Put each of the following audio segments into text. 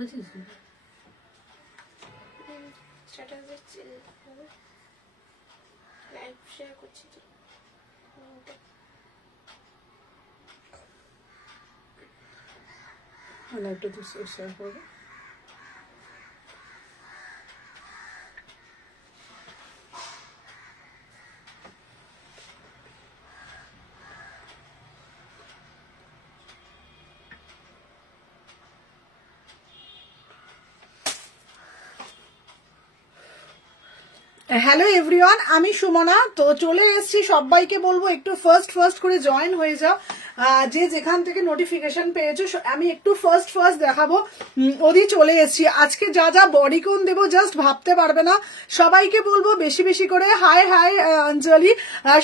করেছিস? Live share করছি তো। লাইভটা তো শেয়ার করবে। হ্যালো এভরিওয়ান, আমি সুমনা। তো চলে এসেছি, সবাইকে বলবো একটু ফার্স্ট করে জয়েন হয়ে যাও। যে যেখান থেকে নোটিফিকেশন পেয়েছো আমি একটু ফার্স্ট দেখাবো। ওদি চলে এসেছি। আজকে যা যা বডি কোন দেবো জাস্ট ভাবতে পারবে না। সবাইকে বলবো বেশি বেশি করে হাই অঞ্জলি।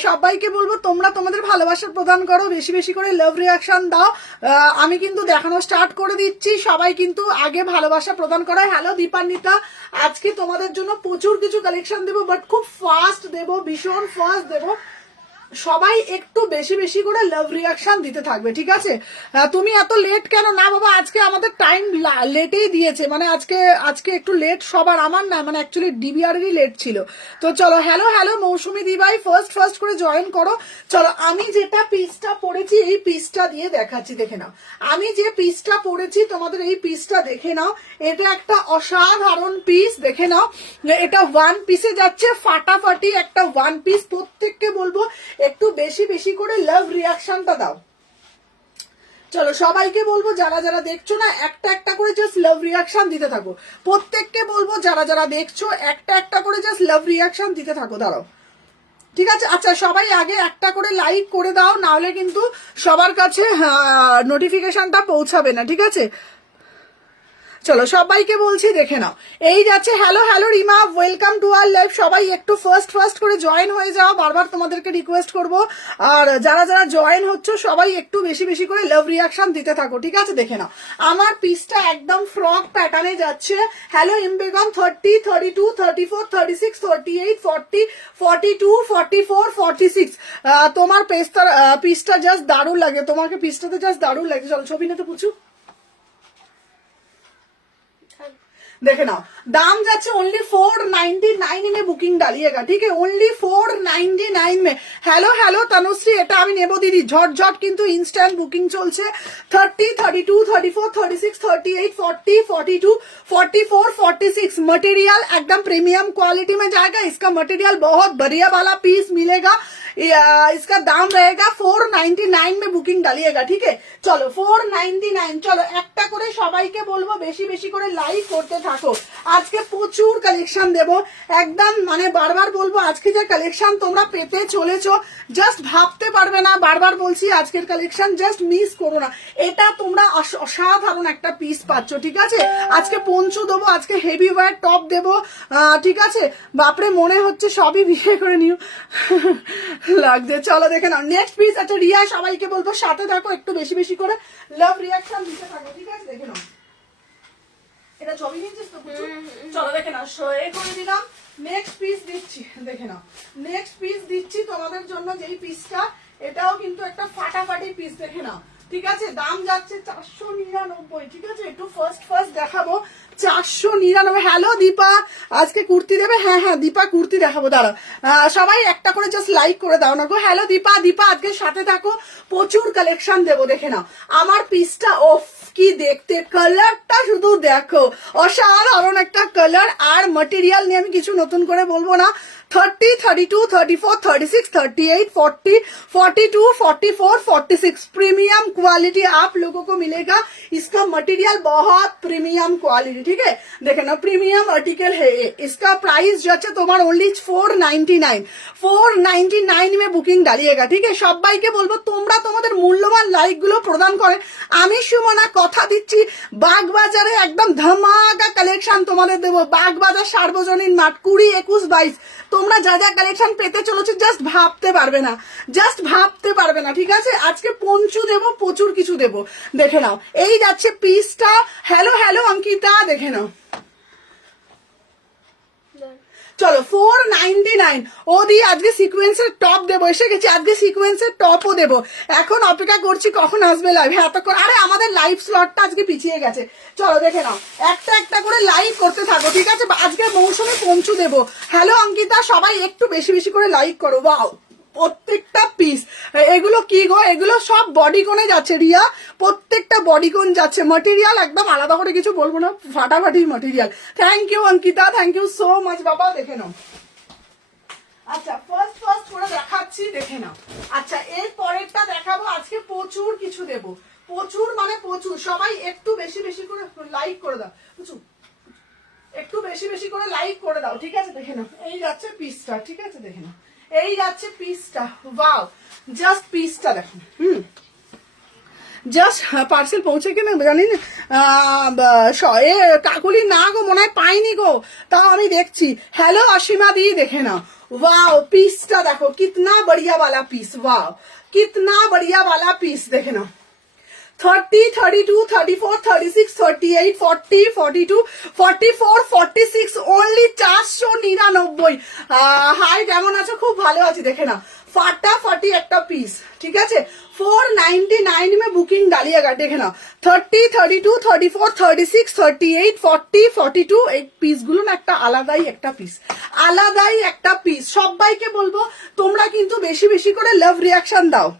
সবাইকে বলবো তোমরা তোমাদের ভালোবাসা প্রদান করো, বেশি বেশি করে লাভ রিয়াকশন দাও। আমি কিন্তু দেখানো স্টার্ট করে দিচ্ছি। সবাই কিন্তু আগে ভালোবাসা প্রদান করো। হ্যালো দীপান্বিতা, আজকে তোমাদের জন্য প্রচুর কিছু কালেকশন দেবো, বাট খুব ফাস্ট দেবো, ভীষণ ফাস্ট দেবো। সবাই একটু বেশি বেশি করে লাভ রিয়াকশন দিতে থাকবে, ঠিক আছে? তুমি এত লেট কেন? না বাবা, আজকে আমাদের টাইম লেটেই দিয়েছে, মানে আজকে একটু লেট সবার, আমার না, মানে অ্যাকচুয়ালি ডিবিআরেরই লেট ছিল। তো চলো, হ্যালো মৌসুমি দিভাই, ফার্স্ট করে জয়েন করো। চলো, আমি যেটা পিসটা পড়েছি এই পিসটা দিয়ে দেখাচ্ছি, দেখে নাও। আমি যে পিসটা পড়েছি তোমাদের এই পিসটা দেখে নাও। এটা একটা অসাধারণ পিস, দেখে নাও। এটা ওয়ান পিসে যাচ্ছে, ফাটাফাটি একটা ওয়ান পিস। প্রত্যেককে বলবো একটু বেশি বেশি করে লাভ রিয়াকশনটা দাও। চলো, সবাইকে বলবো যারা যারা দেখছো না, একটা করে জাস্ট লাভ রিয়াকশন দিতে থাকো। প্রত্যেককে বলবো যারা যারা দেখছো একটা করে জাস্ট লাভ রিয়াকশন দিতে থাকো। দাঁড়াও, ঠিক আছে? আচ্ছা, সবাই আগে একটা করে লাইক করে দাও, নাহলে কিন্তু সবার কাছে নোটিফিকেশনটা পৌঁছাবে না, ঠিক আছে? চলো, সবাইকে বলছি দেখে নাও। এই যাচ্ছে, hello Rima, welcome to our live. সবাই একটু ফার্স্ট করে জয়েন হয়ে যাও, বারবার তোমাদেরকে রিকোয়েস্ট করব। আর যারা যারা জয়েন হচ্ছে সবাই একটু বেশি বেশি করে লাভ রিয়াকশন দিতে থাকো, ঠিক আছে? দেখে নাও, আমার পিসটা একদম ফ্রক প্যাটার্নে যাচ্ছে। হ্যালো ইমবেগম, 30, 32, 34, 36, 38, 40, 42, 44, 46। তোমার পিসটা জাস্ট দারুণ লাগে, তোমাকে পিসটাতে জাস্ট দারুণ লাগে। চলো, ছবি নিতে পুছু, देखे नाओ। दाम जाচ্ছে ओनली 499 में बुकिंग डालिएगा, ठीक है? ओनली 499 में। हेलो तनुश्री, এটা আমি নেব দিদি, ঝটঝট কিন্তু ইনস্ট্যান্ট বুকিং চলছে। 30, 32, 34, 36, 38, 40, 42, 44, 46 मटेरियल एकदम प्रीमियम क्वालिटी में जाएगा। इसका मटेरियल बहुत बढ़िया वाला पीस मिलेगा। इसका दाम रहेगा 499 में बुकिंग डालिएगा, ठीक है? चलो 499। चलो, একটা করে সবাইকে বলবো বেশি বেশি করে লাইক করতে থাকো। আজকে প্রচুর কালেকশন দেব, একদম মানে বারবার বলবো আজকে যে কালেকশন তোমরা পেতে চলেছো জাস্ট ভাবতে পারবে না। বারবার বলছি আজকের কালেকশন জাস্ট মিস করো না। এটা তোমরা অসাধারণ একটা পিস পাচ্ছ, ঠিক আছে? আজকে পঞ্চু দেবো, আজকে হেভি ওয়্যার টপ দেবো, ঠিক আছে? বাপরে, মনে হচ্ছে সবই বিয়ে করে নিও লাগছে। চলো দেখে নাও নেক্সট পিস। আচ্ছা রিয়া, সবাইকে বলবো সাথে থাকো, একটু বেশি বেশি করে লাভ রিয়াকশন দিতে থাকো, ঠিক আছে? দেখে নাও, এটা ছবি নিচ্ছিস তো? চলো দেখে নাও, এ করে দিলাম। নেক্সট পিস দিচ্ছি, দেখে নাও। নেক্সট পিস দিচ্ছি তোমাদের জন্য, যেই পিসটা, এটাও কিন্তু একটা ফাটাফাটি পিস, দেখে নাও, ঠিক আছে? দাম যাচ্ছে 499, ঠিক আছে? একটু ফার্স্ট দেখাবো, 499। হ্যালো দীপা, আজকে কুর্তি দেবে? হ্যাঁ দীপা, কুর্তি দেখাবো, দাঁড়া। সবাই একটা করে জাস্ট লাইক করে দাও না গো। হ্যালো দীপা আজকে সাথে থাকো, প্রচুর কালেকশন দেবো, দেখে নাও। আমার পিসটা ওফ কি দেখতে, কালারটা শুধু দেখো, অসাধারণ একটা কালার। আর মটেরিয়াল নিয়ে আমি কিছু নতুন করে বলবো না। 30, 32, 34, 36, 38, 40, 42, 44, 46 प्रीमियम क्वालिटी आप लोगों को मिलेगा। इसका मटेरियल बहुत प्रीमियम क्वालिटी, ठीक है? देखे ना, प्रीमियम आर्टिकल है ये। इसका प्राइस जो है तुम्हारा ओनली 499 में बुकिंग डालिएगा, ठीक है? সবাইকে বলবো তোমরা তোমাদের মূল্যবান লাইক গুলো প্রদান করে। আমি সুমনা কথা দিচ্ছি, বাগবাজারে একদম ধামাকা কালেকশন তোমাদের দেবো। বাগবাজার সার্বজনীন মাঠ 20, 21, 22 তোমরা যা যা কালেকশন পেতে চলেছো জাস্ট ভাবতে পারবে না, ঠিক আছে? আজকে পঞ্চু দেবো, প্রচুর কিছু দেবো, দেখে নাও। এই যাচ্ছে পিসটা। হ্যালো অঙ্কিতা, দেখে নাও। চলো 499। ও দি আজকে সিকোয়েন্সের টপ দেবো, এসে গেছি, আজকে সিকোয়েন্সের টপও দেবো। এখন অপেক্ষা করছি কখন আসবে লাইভ। হ্যাঁ এতক্ষণ, আরে আমাদের লাইভ স্লটটা আজকে পিছিয়ে গেছে। চলো দেখে নাও, একটা একটা করে লাইক করতে থাকো, ঠিক আছে? আজকে মৌসুমে পঞ্চু দেবো। হ্যালো অঙ্কিতা, সবাই একটু বেশি বেশি করে লাইক করো। ওয়াও, প্রত্যেকটা পিস, এগুলো কি গো, এগুলো সব বডিকনে যাচ্ছে রিয়া, প্রত্যেকটা বডিকন যাচ্ছে। মাটেরিয়াল একদম আলাদা করে কিছু বলবো না, ফাটাফাটি material. Thank you Ankita, thank you so much বাবা। দেখে নাও, আচ্ছা ফার্স্ট ফার্স্ট করে দেখাচ্ছি, দেখে নাও। আচ্ছা এর পরেরটা দেখাবো, আজকে প্রচুর কিছু দেবো, প্রচুর মানে প্রচুর। সবাই একটু বেশি বেশি করে লাইক করে দাও, প্রচুর একটু বেশি বেশি করে লাইক করে দাও, ঠিক আছে? দেখে নাও, এই যাচ্ছে পিসটা, ঠিক আছে? দেখে নাও, এই যাচ্ছে পিসটা। ওয়াও, জাস্ট পিসটা দেখো। জাস্ট পার্সেল পৌঁছে কিনা জানি না, কাকুলি না গো, মনে হয় পাইনি গো, তাও আমি দেখছি। হ্যালো অসীমা দি, দেখে নাও। वाओ पीसটা দেখো, कितना बढ़िया वाला पीस, वाओ कितना बढ़िया वाला पीस। দেখে নাও 30, 32, 34, 36, 38, 40, 42, 44, 46, only 499। হাই কেমন আছো? খুব ভালো আছি। দেখে নাও ফাটাফাটি একটা পিস, ঠিক আছে? 499 में बुकिंग डालिएगा। দেখে নাও 30, 32, 34, 36, 38, 40, 42, এই পিসগুলো না একটা আলাদাই একটা পিস, আলাদাই একটা পিস। সবাইকে বলবো তোমরা কিন্তু বেশি বেশি করে লাভ রিয়াকশন দাও,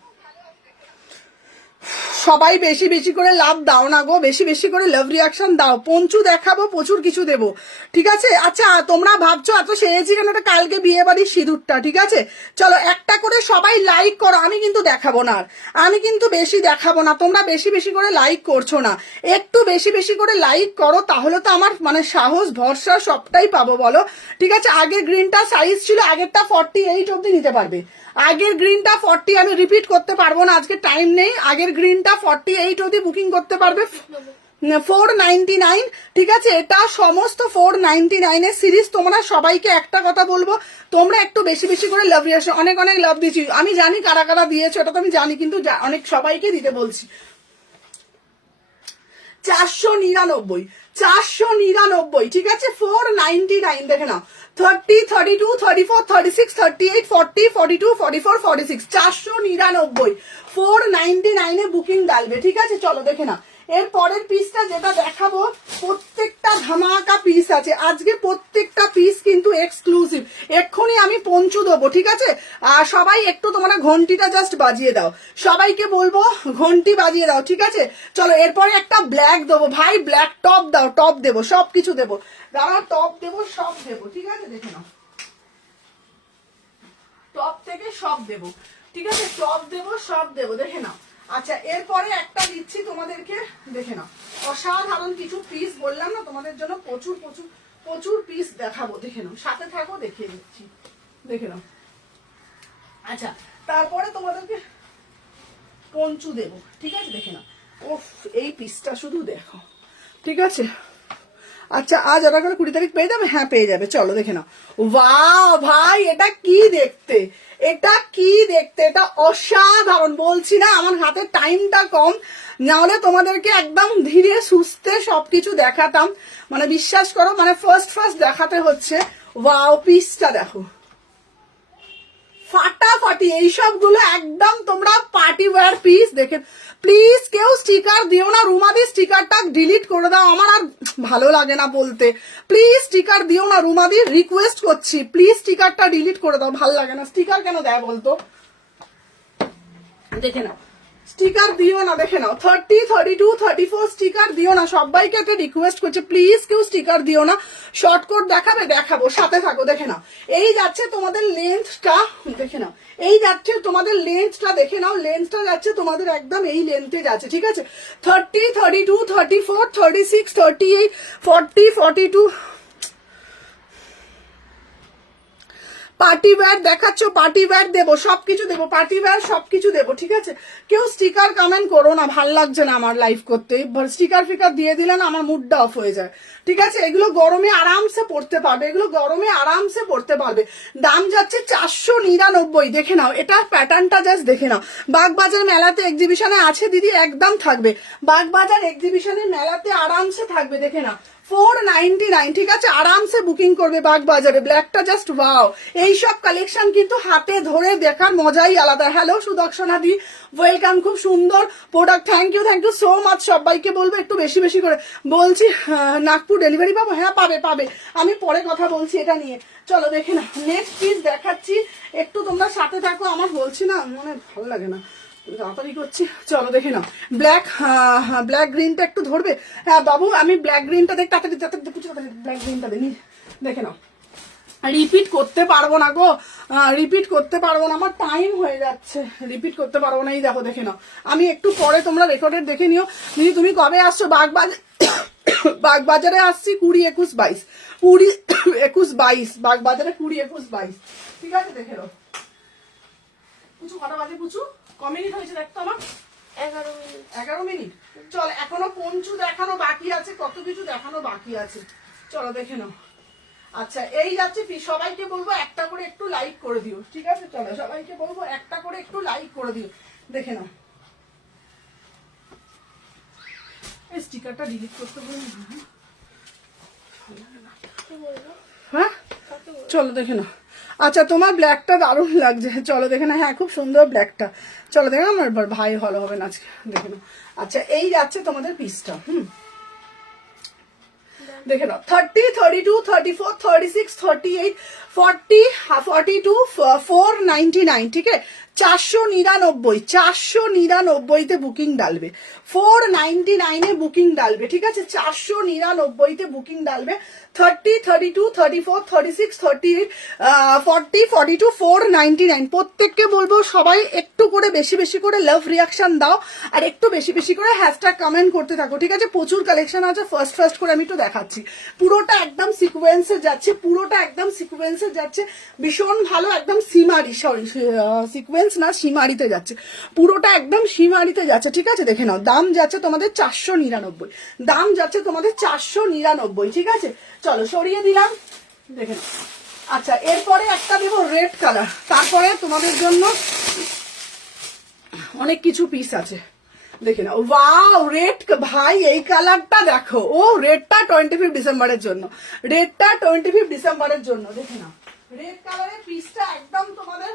সবাই বেশি বেশি করে লাভ দাও না গো, বেশি বেশি করে লাভ রিয়াকশন দাও। পঞ্চু দেখাবো, প্রচুর কিছু দেবো, ঠিক আছে? আচ্ছা তোমরা ভাবছো এত সেরেছি কেন, ওটা কালকে বিয়ে বাড়ির সিঁদুরটা, ঠিক আছে? চলো একটা করে সবাই লাইক করো, আমি কিন্তু দেখাবো না, আমি কিন্তু বেশি দেখাবো না। তোমরা বেশি বেশি করে লাইক করছো না, একটু বেশি বেশি করে লাইক করো, তাহলে তো আমার মানে সাহস ভরসা সবটাই পাবো, বলো? ঠিক আছে, আগের গ্রিনটা সাইজ ছিল, আগেরটা 48 অব্দি নিতে পারবে। আগের গ্রিনটা 40, আমি রিপিট করতে পারবো না, আজকে টাইম নেই। আগের গ্রিনটা 48 অবধি বুকিং করতে পারবে 499, ঠিক আছে? এটা সমস্ত 499 এর সিরিজ। তোমরা সবাইকে একটা কথা বলবো, তোমরা একটু বেশি বেশি করে লাভ দিয়েছো, অনেক অনেক লাভ দিয়েছি, আমি জানি কারা কারা দিয়েছো, এটা তো আমি জানি, কিন্তু অনেক সবাইকে দিতে বলছি। 499, 499, ঠিক আছে? 499, দেখে নাও 30, 32, 34, 36, 38, 40, 42, 44, 46, 499, 499 এ বুকিং ডালবে, ঠিক আছে? চলো দেখে নাও এর পরের পিসটা যেটা দেখাবো, প্রত্যেকটা ধামাকা পিস আছে আজকে, প্রত্যেকটা পিস কিন্তু এক্সক্লুসিভ। এক্ষুনি আমি পঞ্চু দেবো, ঠিক আছে? আর সবাই একটু তোমরা ঘন্টিটা জাস্ট বাজিয়ে দাও, সবাইকে বলবো ঘন্টি বাজিয়ে দাও, ঠিক আছে? চলো এরপরে একটা ব্ল্যাক দেবো, ভাই ব্ল্যাক টপ দাও, টপ দেবো, সব কিছু দেবো, দাঁড়া টপ দেবো, সব দেবো, ঠিক আছে? দেখে নাও টপ থেকে সব দেবো, ঠিক আছে? টপ দেবো, সব দেবো, দেখে নাও। আচ্ছা এরপরে একটা দিচ্ছি তোমাদেরকে, দেখে নাও অসাধারণ কিছু পিস, বললাম না তোমাদের জন্য প্রচুর প্রচুর প্রচুর পিস দেখাবো, দেখে নাও, সাথে থাকো, দেখিয়ে দিচ্ছি, দেখে নাও। আচ্ছা তারপরে তোমাদেরকে পঞ্চু দেবো, ঠিক আছে? দেখে নাও, ওফ এই পিসটা শুধু দেখো, ঠিক আছে? আচ্ছা আজ অর্ডার করে 20 তারিখ পেয়ে যাবে? হ্যাঁ পেয়ে যাবে। চলো দেখে নাও, ওয়াও ভাই এটা কি দেখতে, এটা কি দেখতে, এটা অসাধারণ। বলছি না আমার হাতে টাইমটা কম, নাহলে তোমাদেরকে একদম ধীরে সুস্থে সবকিছু দেখাতাম, মানে বিশ্বাস করো, মানে ফার্স্ট ফার্স্ট দেখাতে হচ্ছে। ওয়াও পিসটা দেখো ফাটাফাটি, এইসব গুলো একদম তোমরা পার্টি ওয়্যার পিস। দেখে প্লিজ কেউ স্টিকার দিও না, রুমাদি স্টিকারটা ডিলিট করে দাও, আমার আর ভালো লাগে না বলতে। প্লিজ স্টিকার দিও না রুমাদি, রিকোয়েস্ট করছি, প্লিজ স্টিকারটা ডিলিট করে দাও, ভালো লাগে না। স্টিকার কেন দেয় বলতো? দেখে নাও স্টিকার দিও না, দেখে নাও 30, 32, 34 স্টিকার দিও না, সবাইকে একটা রিকোয়েস্ট করছে, প্লিজ কেউ স্টিকার দিও না। শর্টকট দেখাবে, দেখাবো, সাথে থাকো, দেখে নাও। এই যাচ্ছে তোমাদের লেন্থটা, দেখে নাও, এই যাচ্ছে তোমাদের লেন্থটা, দেখে নাও লেন্থটা যাচ্ছে তোমাদের একদম এই লেন্থে যাচ্ছে, ঠিক আছে? 30, 32, 34, 36, 38, 40, 42, পার্টি ওয়্যার দেখাচ্ছ, পার্টি ওয়্যার দেবো, সবকিছু দেবো, পার্টি ওয়্যার সবকিছু দেবো, ঠিক আছে? কেউ স্টিকার কমেন্ট করো না, ভাল লাগছে না আমার লাইভ করতে, স্টিকার ফিকার দিয়ে দিলে না আমার মুডটা অফ হয়ে যায়, ঠিক আছে? এগুলো গরমে আরামসে পড়তে পারবে, এগুলো গরমে আরামসে পড়তে পারবে। দাম যাচ্ছে 499, দেখে নাও এটা প্যাটার্নটা জাস্ট দেখে নাও। বাগবাজার মেলাতে এক্সিবিশনে আছে দিদি, একদম থাকবে, বাগবাজার এক্সিবিশনের মেলাতে আরামসে থাকবে, দেখে নাও 499, ঠিক আছে, আরামসে বুকিং করবে বাগবাজারে। ব্ল্যাকটা জাস্ট ওয়াও। এইসব কালেকশন কিন্তু হাতে ধরে দেখার মজাই আলাদা। হ্যালো সুদর্শনা দি, ওয়েলকাম, খুব সুন্দর product, thank you so much. সবাইকে বলবো একটু বেশি বেশি করে। বলছি নাগপুর ডেলিভারি পাবো? হ্যাঁ পাবে, আমি পরে কথা বলছি এটা নিয়ে। চলো দেখে না, নেক্সট পিস দেখাচ্ছি, একটু তোমরা সাথে থাকো। আমার বলছি না মানে ভালো লাগে না, তাড়াতাড়ি করছি। চলো দেখে নাও, ব্ল্যাক গ্রিনটা একটু ধরবে? হ্যাঁ বাবু, আমি ব্ল্যাক গ্রিনটা দেখ, তাড়াতাড়ি ব্ল্যাক গ্রিনটা দিই, দেখে নাও। রিপিট করতে পারবো না গো, রিপিট করতে পারবো না, আমার টাইম হয়ে যাচ্ছে, রিপিট করতে পারবো না। এই দেখো দেখে নাও, আমি একটু পরে তোমরা রেকর্ডেড দেখে নিও। দিদি তুমি কবে আসছো? বাগবাজারে আসছি 20, 21, 22, 20, 21, 22, বাগবাজারে 20, 21, 22, ঠিক আছে দেখে নাও। পুচু কটা বাজে? পুচু ক মিনিট হয়েছে দেখতো আমার? 11 মিনিট। চল, এখনো পঞ্চু দেখানো বাকি আছে, কত কিছু দেখানো বাকি আছে, চলো দেখে নাও। আচ্ছা এই যাচ্ছে, সবাইকে বলবো একটা করে একটু লাইক করে দিও, ঠিক আছে? চলো সবাইকে বলবো একটা করে একটু লাইক করে দিও, দেখে নাও। এই স্টিকারটা ডিলিট করতে বলবো, হ্যাঁ চলো দেখে নাও। আচ্ছা তোমার ব্ল্যাকটা দারুণ লাগছে, চলো দেখে না। হ্যাঁ খুব সুন্দর ব্ল্যাকটা, চলো দেখে না, আমার ভাই ভালো হবে না আজকে, দেখে নাও। আচ্ছা এই যাচ্ছে তোমাদের পিসটা, দেখে নাও। 30, 32, 34, 36, 38, 40, 42, 499, ঠিক আছে? 499 তে বুকিং ডালবে, 499 বুকিং ডালবে, ঠিক আছে? 499 বুকিং ডালবে। 30, 32, 34, 36, 38, 40, 42, 499। প্রত্যেককে বলবো সবাই একটু করে বেশি বেশি করে লাভ রিয়াকশন দাও, আর একটু বেশি বেশি করে হ্যাশট্যাগ কমেন্ট করতে থাকো, ঠিক আছে? প্রচুর কালেকশন আছে, ফার্স্ট করে আমি একটু দেখাচ্ছি। পুরোটা একদম সিকোয়েন্সে যাচ্ছে, পুরোটা একদম সিকোয়েন্সে যাচ্ছে, ভীষণ ভালো, একদম সিমারি, সরি সিকোয়েন্স না, সীমারিতে যাচ্ছে, পুরোটা একদম সীমারিতে যাচ্ছে, ঠিক আছে? দেখে নাও, দাম যাচ্ছে তোমাদের 499, দাম যাচ্ছে তোমাদের 499, ঠিক আছে? চলো সরিয়ে দিলাম, দেখে নাও। আচ্ছা এরপরে একটা দেবো রেড কালার, তারপরে তোমাদের জন্য অনেক কিছু পিস আছে, দেখে নাও। ওয়াও রেড, ভাই এই কালারটা দেখো, ও রেডটা 25 ডিসেম্বরের জন্য, রেডটা 25 ডিসেম্বরের জন্য, দেখে নাও। রেড কালারের পিসটা একদম তোমাদের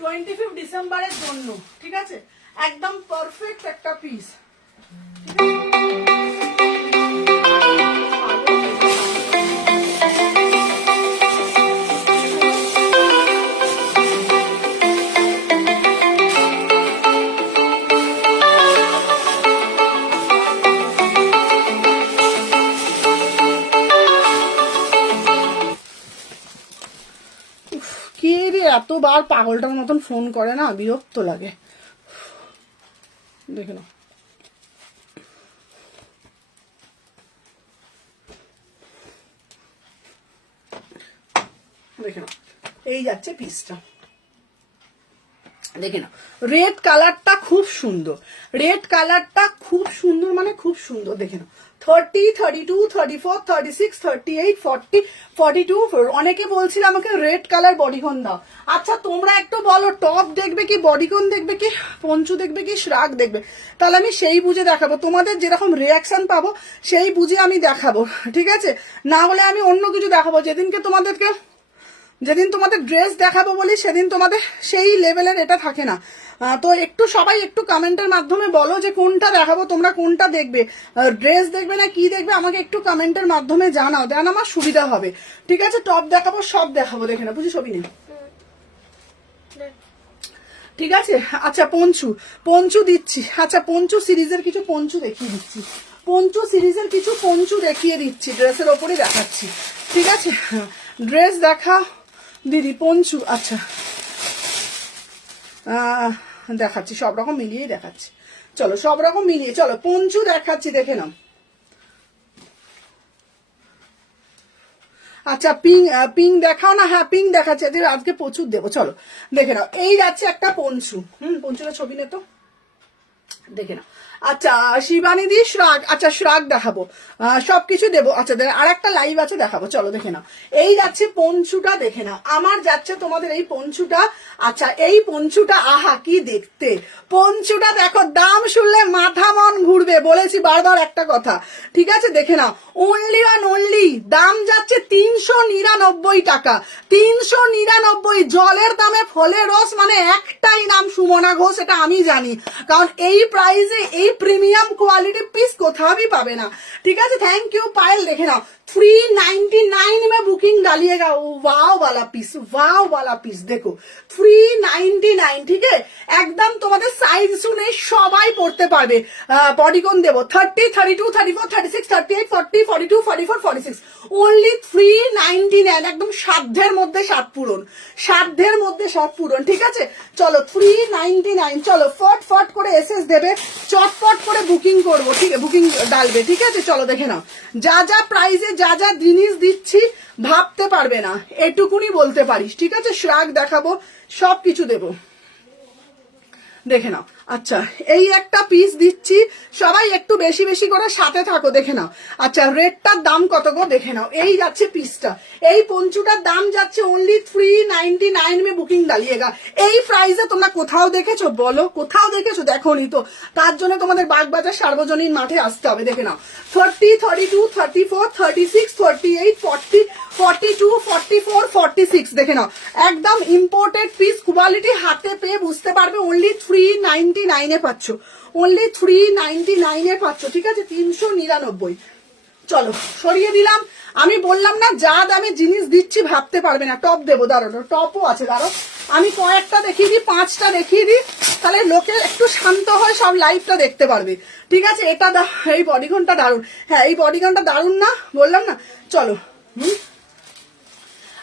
25 ডিসেম্বরের জন্য, ঠিক আছে? একদম পারফেক্ট একটা পিস, ঠিক আছে? কে রে এতবার পাগলটার মতন ফোন করে না, বিরক্ত লাগে, দেখে নাও। দেখে নাও, এই যাচ্ছে পিসটা, দেখে নাও। রেড কালারটা খুব সুন্দর, রেড কালারটা খুব সুন্দর, মানে খুব সুন্দর, দেখে নাও। 30, 32, 34, 36, 38, 40, 42, অনেকে বলছিল আমাকে রেড কালার বডিকন দাও। আচ্ছা তোমরা একটু বলো, টপ দেখবে কি, বডিকন দেখবে কি, পঞ্চু দেখবে কি, শ্রাগ দেখবে? তাহলে আমি সেই বুঝে দেখাবো, তোমাদের যেরকম রিয়াকশন পাবো সেই বুঝে আমি দেখাবো, ঠিক আছে? না হলে আমি অন্য কিছু দেখাবো। যেদিন তোমাদের ড্রেস দেখাবো বলি, সেদিন তোমাদের সেই লেভেলের এটা থাকে না। তো একটু সবাই একটু কমেন্টের মাধ্যমে বলো যে কোনটা দেখাবো, তোমরা কোনটা দেখবে, ড্রেস দেখবে না কি দেখবে, আমাকে একটু কমেন্টের মাধ্যমে জানাও, দেন আমার সুবিধা হবে, ঠিক আছে? টপ দেখাবো, সব দেখাবো, দেখে না, বুঝি ছবি নেই, ঠিক আছে? আচ্ছা পঞ্চু দিচ্ছি, আচ্ছা পঞ্চু সিরিজের কিছু পঞ্চু দেখিয়ে দিচ্ছি, পঞ্চু সিরিজের কিছু পঞ্চু দেখিয়ে দিচ্ছি, ড্রেসের ওপরে দেখাচ্ছি, ঠিক আছে? ড্রেস দেখা দিদি, পঞ্চু, আচ্ছা দেখাচ্ছি, সব রকম মিলিয়ে দেখাচ্ছি, চলো সব রকম মিলিয়ে, চলো পঞ্চু দেখাচ্ছি, দেখে নাও। আচ্ছা পিঙ্ক দেখাও না, হ্যাঁ পিঙ্ক দেখাচ্ছি, আজকে প্রচুর দেবো, চলো দেখে নাও। এই যাচ্ছে একটা পঞ্চু, পঞ্চুটা ছবি নে তো, দেখে নাও। আচ্ছা শিবানী দি শ্রাগ, আচ্ছা শ্রাগ দেখাবো, সবকিছু দেবো। আচ্ছা আর একটা লাইভ আছে দেখাবো, চলো দেখে নাও। এই যাচ্ছে পঞ্চুটা, দেখে নাও আমার যাচ্ছে তোমাদের এই পঞ্চুটা। আচ্ছা এই পঞ্চুটা আহা কি দেখতে, পঞ্চুটা দেখো, দাম শুনলে মাথা মন ঘুরবে, বলেছি বারবার একটা কথা, ঠিক আছে দেখে নাও। অনলি অন অনলি দাম যাচ্ছে 399 টাকা, 399। জলের দামে ফলের রস, মানে একটাই নাম সুমনা ঘোষ, এটা আমি জানি, কারণ এই প্রাইসে এই প্রিমিয়াম কোয়ালিটি পিস কোথাও भी পাবে না, ঠিক আছে। थैंक यू पायल, দেখে নাও 399 में बुकिंग डालिएगा। वाव वाला पीस, वाव वाला पीस देखो 399, ঠিক আছে। একদম তোমাদের সাইজ শুনে সবাই পড়তে পারবে। বডিকন দেবো 30, 32, 34, 36, 38, 40, 42, 44, 46, অনলি 399। একদম সাধ্যের মধ্যে সাত পূরণ, সাধ্যের মধ্যে সব পূরণ, ঠিক আছে। চলো 399, চলো ফট ফট করে এসএস দেবে, চটপট করে বুকিং করবো, ঠিক আছে, বুকিং ডালবে, ঠিক আছে। চলো দেখে নাও, যা যা প্রাইজে যা যা জিনিস দিচ্ছি ভাবতে পারবে না, এটুকুনি বলতে পারিস, ঠিক আছে। শ্রাগ দেখাবো, সবকিছু দেবো, দেখে নাও। আচ্ছা এই একটা পিস দিচ্ছি, সবাই একটু বেশি বেশি করে সাথে থাকো, দেখে নাও। আচ্ছা রেটটার দাম কত গো, দেখে নাও। এই যাচ্ছে পিসটা, এই পঞ্চুটার দাম যাচ্ছে অনলি 399 में বুকিং ডালিয়েগা। এই প্রাইসে তোমরা কোথাও দেখেছো বলো, কোথাও দেখেছো? দেখোনি তো, তার জন্য তোমাদের বাগবাজার সার্বজনীন মাঠে আসতে হবে, দেখে নাও। 30, 32, 34, 36, 38, 40, 42, 44, 46, দেখে নাও। একদম ইম্পোর্টেড পিস, কোয়ালিটি হাতে পেয়ে বুঝতে পারবে। অনলি 399 পাচ্ছ, অনলি 399 পাচ্ছ, ঠিক আছে। 399। চলো সরিয়ে দিলাম, আমি বললাম না যা দামে জিনিস দিচ্ছি ভাবতে পারবে না। টপ দেবো, দাঁড়ো টপও আছে, দাঁড়ো আমি কয়েকটা দেখিয়ে দিই, 5টা দেখিয়ে দিই, তাহলে লোকে একটু শান্ত হয়, সব লাইভটা দেখতে পারবে, ঠিক আছে। এটা এই বডিকনটা দারুন, হ্যাঁ এই বডিকনটা দারুন না, বললাম না। চলো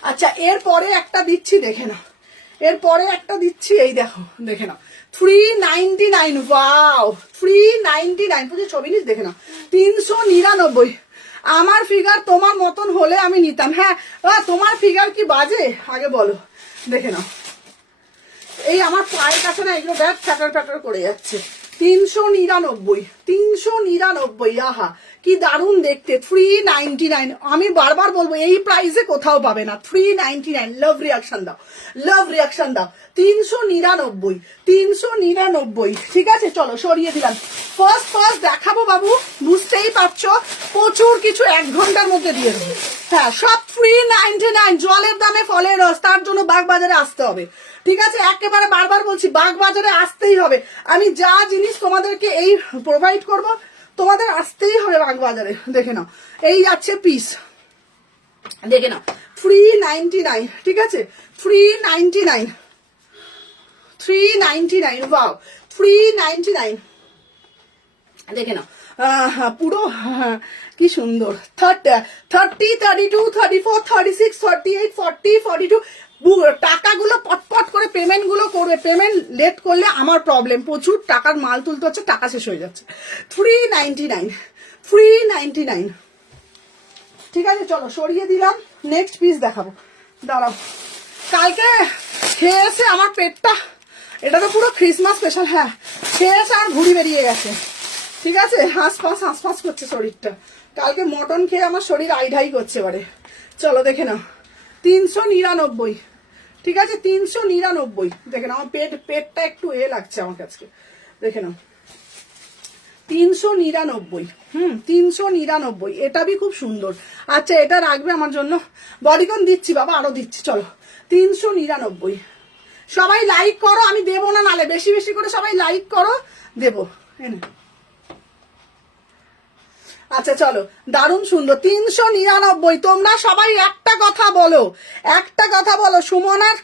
আচ্ছা এরপরে একটা দিচ্ছি, দেখে নাও, এরপরে একটা দিচ্ছি, এই দেখো দেখে নাও 399। ওয়াও 399, বুঝে ছবি নিস, দেখে নাও 399। আমার ফিগার তোমার মতন হলে আমি নিতাম। হ্যাঁ তোমার ফিগার কি বাজে আগে বলো, দেখে নাও। এই আমার পায়ের কাছে না এগুলো ব্যাগ ফ্যাটার ফ্যাটার করে যাচ্ছে। 399, 399, আহা কি দারুণ দেখতে। 399, আমি বারবার বলবো এই প্রাইসে কোথাও পাবে না। 399, লাভ রিয়াকশন দাও, লাভ রিয়াকশন দাও। 399, 399, ঠিক আছে। চলো সরিয়ে দিলাম, ফার্স্ট দেখাবো বাবু, বুঝতেই পারছো প্রচুর কিছু 1 ঘন্টার মধ্যে দিয়ে দেবো। হ্যাঁ সব 399, জলের দামে ফলের রস, তার জন্য বাগবাজারে আসতে হবে, ঠিক আছে। একেবারে বারবার বলছি বাগবাজারে আসতেই হবে। আমি যা জিনিস তোমাদেরকে এই প্রোভাইড করব, তোমাদের আসতেই হবে বাগবাজারে, দেখে নাও। এই যাচ্ছে পিস, দেখে নাও 399, ঠিক আছে। 399, 399, ওয়াও 399, দেখে নাও। পুরো কি সুন্দর। 30, 32, 34, 36, 38, 40, 42, টাকাগুলো পটপট করে পেমেন্ট গুলো করবে। পেমেন্ট লেট করলে আমার প্রবলেম, প্রচুর টাকার মাল তুলতে হচ্ছে, টাকা শেষ হয়ে যাচ্ছে। 399, 399, ঠিক আছে। চলো সরিয়ে দিলাম, নেক্সট পিস দেখাবো, দাঁড়াও। কালকে খেয়ে এসে আমার পেটটা, এটা তো পুরো ক্রিসমাস স্পেশাল, হ্যাঁ খেয়ে এসে আমার ঘুড়ি বেরিয়ে গেছে, ঠিক আছে। হাঁসফাঁস করছে শরীরটা, কালকে মটন খেয়ে আমার শরীর আইঢাই করছে এবারে। চলো দেখে নাও 399, ঠিক আছে। 399, দেখে নাও। আমার পেটটা একটু লাগছে আমার কাছে, দেখে নাও 399। 399, এটা বি খুব সুন্দর। আচ্ছা এটা রাখবে আমার জন্য, বডিকন দিচ্ছি বাবা, আরো দিচ্ছি, চলো 399। সবাই লাইক করো, আমি দেবো না, নালে বেশি বেশি করে সবাই লাইক করো, দেবো। আচ্ছা চলো, দারুণ সুন্দর 399। তোমরা সবাই একটা কথা বলো, একটা কথা বলো, সুমনার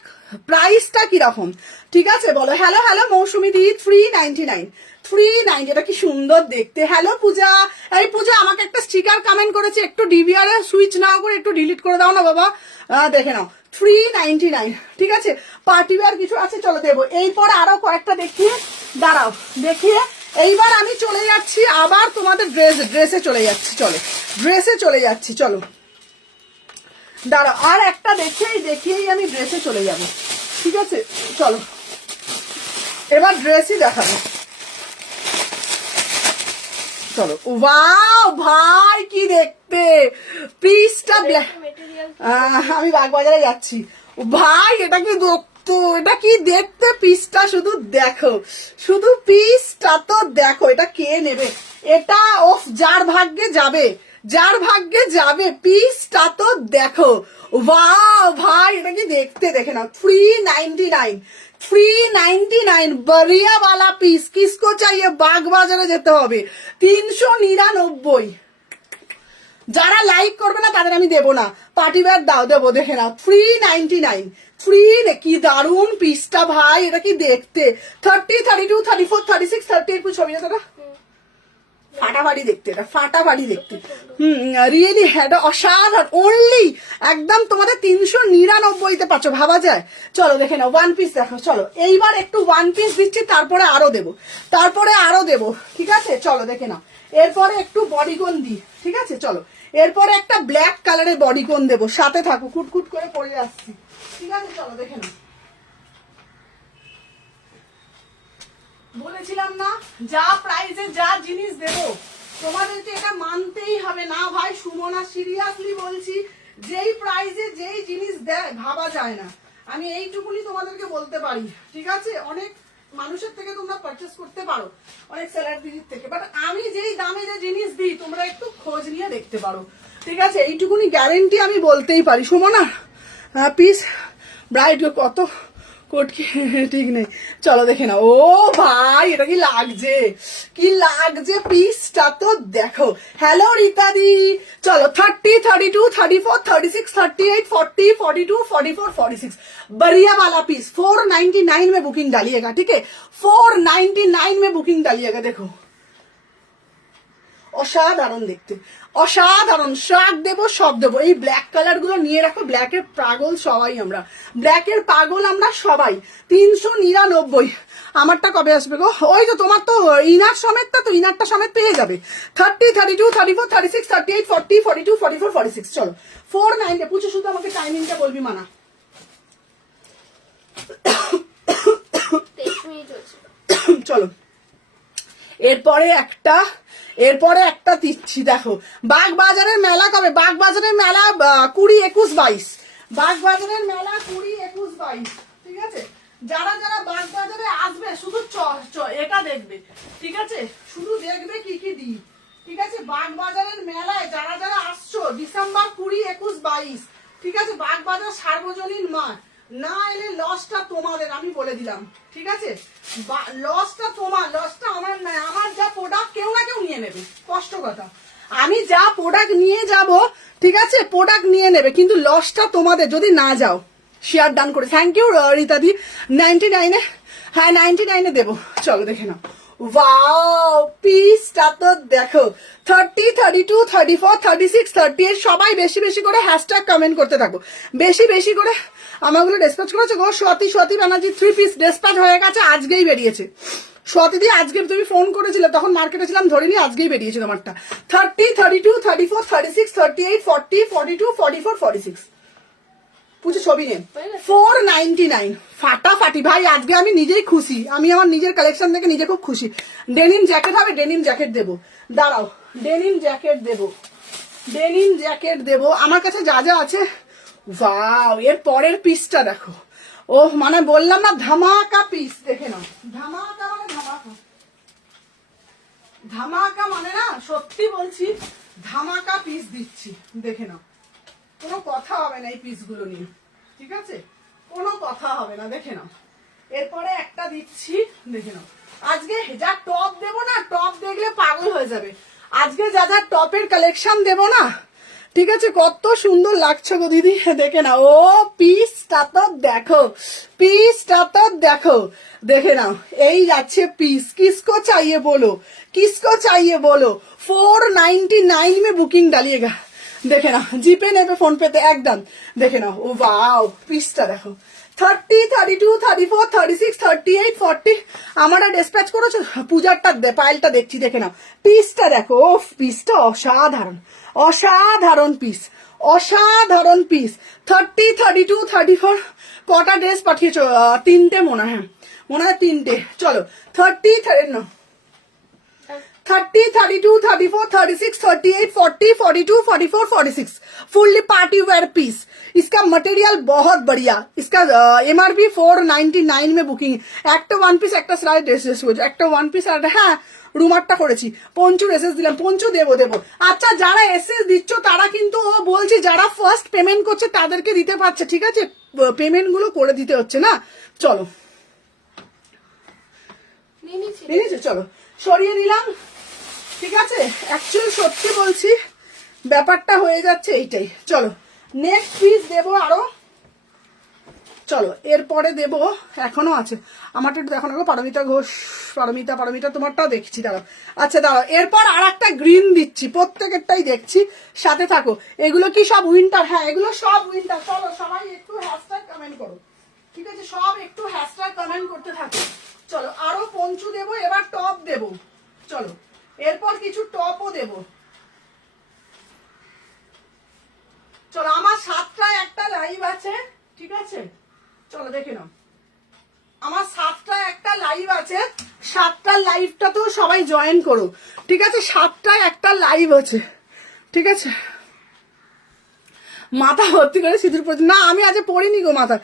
প্রাইসটা কিরকম, ঠিক আছে বলো। হ্যালো হ্যালো মৌসুমি দি 399, 390, এটা কি সুন্দর দেখতে। হ্যালো পূজা, এই পূজা আমাকে একটা স্টিকার কমেন্ট করেছে, একটু ডিভিআর এ সুইচ নাও করে একটু ডিলিট করে দাও না বাবা, দেখে নাও 399, ঠিক আছে। পার্টি ওয়্যার কিছু আছে, চলো দেবো। এরপর আরো কয়েকটা দেখিয়ে দাঁড়াও, দেখিয়ে এইবার আমি চলে যাচ্ছি আবার তোমাদের ড্রেসে চলে যাচ্ছি, চলো ড্রেসে চলে যাচ্ছি, চলো দাঁড়াও। আর একটা দেখিয়েই আমি ড্রেসে চলে যাব, ঠিক আছে। চলো এবার ড্রেসই দেখাবো। চলো। ওয়াও ভাই কি দেখতে পিসটা, আমি বাগবাজারে যাচ্ছি ভাই, এটা কি দেখতো, এটা কি দেখতে পিসটা, শুধু দেখো, শুধু পিসটা তো দেখো, এটা কে নেবে এটা, ওফ যার ভাগ্যে যাবে, যার ভাগ্যে যাবে, পিসটা তো দেখো। ওয়াও ভাই এটা কি দেখতে, দেখে নাও 399, 399 बढ़िया वाला पीस, किसको चाहिए बाग बाजारे যেতে হবে 399। যারা লাইক করবে না তাদের আমি দেবো না, পার্টি ব্যাগ দাও, দেবো, দেখে নাও 399, কি দারুন পিসটা ভাই, এটা কি দেখতে 30, 32, 34, 36, 38 कुछ ছবি আছে না, ফাটাফাটি দেখতে, এটা ফাটাফাটি দেখতে, রিয়েলি হ্যাড অসাধারণ, অনলি একদম তোমাদের 399-তে পাচ্ছ, ভাবা যায়। চলো দেখে নাও ওয়ান পিস দেখো, চলো এইবার একটু ওয়ান পিস দিচ্ছি, তারপরে আরো দেবো, তারপরে আরো দেবো, ঠিক আছে চলো দেখে নাও। এরপরে একটু বডিকন দিই, ঠিক আছে চলো, এরপরে একটা ব্ল্যাক কালারের বডিকন দেবো, সাথে থাকো, কুটকুট করে পরে আসছি, ঠিক আছে চলো দেখে নাও। বলেছিলাম না যা প্রাইজে যা জিনিস দেবো তোমাদেরকে এটা মানতেই হবে, না ভাই সুমনা সিরিয়াসলি বলছি, যেই প্রাইজে যেই জিনিস দেয় ভাবা যায় না, আমি এইটুকুনি তোমাদেরকে বলতে পারি, ঠিক আছে। অনেক মানুষের থেকে তোমরা পারচেস করতে পারো, অনেক সেলার দিদির থেকে, বাট আমি যেই দামে যে জিনিস দিই তোমরা একটু খোঁজ নিয়ে দেখতে পারো, ঠিক আছে, এইটুকুনি গ্যারেন্টি আমি বলতেই পারি। সুমনা পিস ব্রাইড কত কোট কি ঠিক নেই, চলো দেখে না। ও ভাই এটা কি লাগছে, কি লাগছে পিসটা তো দেখো। হ্যালো রীতাদি, চলো 30, 32, 34, 36, 38, 40, 42, 44, 46 बढ़िया वाला पीस 499 में बुकिंग डालिएगा, ठीक है 499 में बुकिंग डालिएगा। देखो অসাধারণ দেখতে, অসাধারণ, শাক দেবো সব দেবো। এই ব্ল্যাক কালার গুলো নিয়ে রাখো, ব্ল্যাকের পাগল সবাই আমরা, ব্ল্যাকের পাগল আমরা সবাই। 399 আমারটা কবে আসবে গো? ওই তো তোমার তো ইনার সমেতটা, তো ইনারটা সমেত পেয়ে যাবে। 30, 32, 34, 36, 38, 40, 42, 44, 46 চলো 490। পুজো শুধু আমাকে টাইমিংটা বলবি মানা। চলো এরপরে একটা দিচ্ছি, দেখো বাগ বাজারের মেলা কবে, বাগ বাজারের মেলা 20, 21, 22, বাগ বাজারের মেলা 20, 21, 22, ঠিক আছে। যারা যারা বাগ বাজারে আসবে শুধু এটা দেখবে, ঠিক আছে, শুধু দেখবে কি কি দিই, ঠিক আছে। বাগ বাজারের মেলায় যারা যারা আসছো ডিসেম্বর 20, 21, 22, ঠিক আছে, বাগ বাজার সার্বজনীন মাঠ, না এলে লসটা তোমাদের, আমি বলে দিলাম, ঠিক আছে, লসটা তোমার, লসটা আমার না, আমার যা প্রোডাক্ট কেউ না কেউ নিয়ে নেবে, স্পষ্ট কথা, আমি যা প্রোডাক্ট নিয়ে যাব, ঠিক আছে, প্রোডাক্ট নিয়ে নেবে, কিন্তু লসটা তোমাদের যদি না যাও। শেয়ার ডান করে থ্যাংক ইউ রীতাদি। 99-এ, হ্যাঁ 99-এ দেবো, চলো দেখে নাও। ওয়াও পিসটা তো দেখো 30, 32, 34, 36, 38 সবাই বেশি বেশি করে হ্যাশট্যাগ কমেন্ট করতে থাকো, বেশি বেশি করে। আমাগুলো ডিসপ্যাচ করেছে গো স্বাতি ব্যানার্জি, 3 পিস ডিসপ্যাচ হয়ে গেছে, আজকেই বেরিয়েছে। স্বাতিদি আজকে তুমি ফোন করেছিলে, তখন মার্কেটে ছিলাম ধরিনি, আজকেই বেরিয়েছে তোমারটা। 30, 32, 34, 36, 38, 40, 42, 44, 46 পুজো ছবি নেন 499 ফাটাফাটি ভাই, আজকে আমি নিজেই খুশি, আমি আমার নিজের কালেকশন থেকে নিজে খুব খুশি। ডেনিম জ্যাকেট হবে, ডেনিম জ্যাকেট দেবো, দাঁড়াও ডেনিম জ্যাকেট দেবো, ডেনিম জ্যাকেট দেবো, আমার কাছে যা যা আছে। ওয়াও এর পরের পিসটা দেখো, ও মানে বললাম না ধামাকা পিস, দেখে নাও, ধামাকা মানে ধামাকা, ধামাকা মানে না সত্যি বলছি ধামাকা পিস দিচ্ছি, দেখে নাও, কোনো কথা হবে না এই পিসগুলো নিয়ে, ঠিক আছে, কোনো কথা হবে না, দেখে নাও। এরপরে একটা দিচ্ছি, দেখে নাও, আজকে যা টপ দেবো না, টপ দেখলে পাগল হয়ে যাবে, আজকে যা যা টপের কালেকশন দেবো না, ঠিক আছে, কত সুন্দর লাগছে গো দিদি, দেখে নাও। ও পিসটা তো দেখো, পিসটা তো দেখো, দেখে নাও, এই যাচ্ছে পিস, কিসকো চাইয়ে বলো, কিসকো চাইয়ে বলো, 499 में बुकिंग डालिएगा, দেখে নাও, জিপে নেবে ফোন পেতে একদম, দেখে নাও। ও ওয়াও পিসটা দেখো 30, 32, 34, 36, 38, 40 আমরা ডিসপ্যাচ করেছো, পূজারটা পাইলটা দেখছি, দেখে নাও পিসটা দেখো, ও পিসটা অসাধারণ, অসাধারণ পিস, অসাধারণ পিস। 30, 32, 34 কটা ড্রেস পাঠিয়েছো? 3টে মনে হয়, মনে হয় 3টে। চলো 30, 30, 32, 34, 36, 38, 40, 42, 44, 46 फुल्ली पार्टी वेयर पीस। इसका मटेरियल बहुत बढ़िया। इसका एमआरपी 499 में बुकिंग। একটা ওয়ান পিস একটা সেলাই ড্রেস করছে, একটা ওয়ান পিস আর হ্যাঁ রুমারটা করেছি। পঞ্চুর এসএস দিলাম, পঞ্চু দেবো দেবো। আচ্ছা যারা এসএস দিচ্ছ তারা কিন্তু ও বলছে যারা ফার্স্ট পেমেন্ট করছে তাদেরকে দিতে পারছে, ঠিক আছে? পেমেন্ট গুলো করে দিতে হচ্ছে না। চলো চলো সরিয়ে দিলাম, ঠিক আছে? অ্যাকচুয়ালি সত্যি বলছি ব্যাপারটা হয়ে যাচ্ছে এইটাই। চলো নেক্সট পিস দেবো আরো। চলো এরপরে দেবো, এখনো আছে আমারটা একটু দেখো না গো, পারমিতা ঘোষ, পারমিতা তোমারটাও দেখছি, দাঁড়াও। আচ্ছা দাঁড়াও, এরপর আর একটা গ্রিন দিচ্ছি, প্রত্যেকেরটাই দেখছি, সাথে থাকো। এগুলো কি সব উইন্টার? হ্যাঁ এগুলো সব উইন্টার। চলো সবাই একটু হ্যাশট্যাগ কমেন্ট করো, ঠিক আছে? সব একটু হ্যাশট্যাগ কমেন্ট করতে থাকো। চলো আরো পঞ্চু দেবো, এবার টপ দেবো। চলো এরপর কিছু টপও দেবো। চলো আমার 7টায় একটা লাইভ আছে, ঠিক আছে? চলো দেখে নাও, আমার 7টায় একটা লাইভ আছে, 7টার লাইভটা তো সবাই জয়েন করো, ঠিক আছে? 7টায় একটা লাইভ আছে, ঠিক আছে? মাথা ভর্তি করে সিঁদুর পড়েছি না, আমি আজ পড়িনি গো মাথা।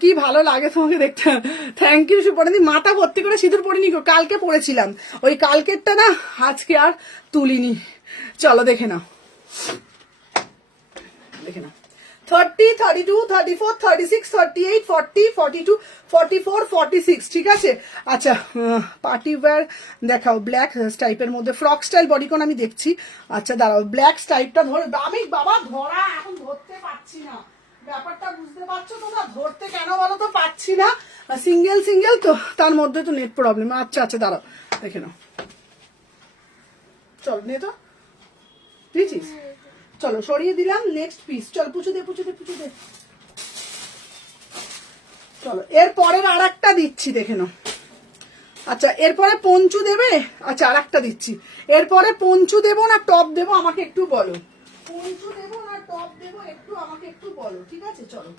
কি ভালো লাগে তোমাকে দেখতে, থ্যাংক ইউ। পড়িনি, মাথা ভর্তি করে সিঁদুর পড়িনি গো, কালকে পড়েছিলাম, ওই কালকেরটা না আজকে আর তুলিনি। চলো দেখে নাও, দেখে নাও। 30, 32, 34, 36, 38, 40, 42, 44, 46, ঠিক আছে? আচ্ছা পার্টি ওয়্যার দেখাও, ব্ল্যাক স্টাইপের মধ্যে ফ্রক স্টাইল বডিকন আমি দেখছি। আচ্ছা দাঁড়াও, ব্ল্যাক স্টাইপটা ধরে, আমি বাবা ধরা এখন ধরতে পারছি না, ব্যাপারটা বুঝতে পারছো তোমরা? ধরতে কেন বলো তো পাচ্ছি না, সিঙ্গেল সিঙ্গেল তো, তার মধ্যে তো নেট প্রবলেম। আচ্ছা আচ্ছা দাঁড়াও দেখে নাও, চল নে তো দিয়েছিস। চলো সরিয়ে দিলাম, নেক্সট পিস। চল পুচু দে। চলো এরপরের আর একটা দিচ্ছি, দেখে নাও। আচ্ছা এরপরে পঞ্চু দেবে? আচ্ছা আর একটা দিচ্ছি। এরপরে পঞ্চু দেবো না টপ দেবো আমাকে একটু বলো, পঞ্চু দেবো না টপ দেবো একটু আমাকে একটু বলো, ঠিক আছে? চলো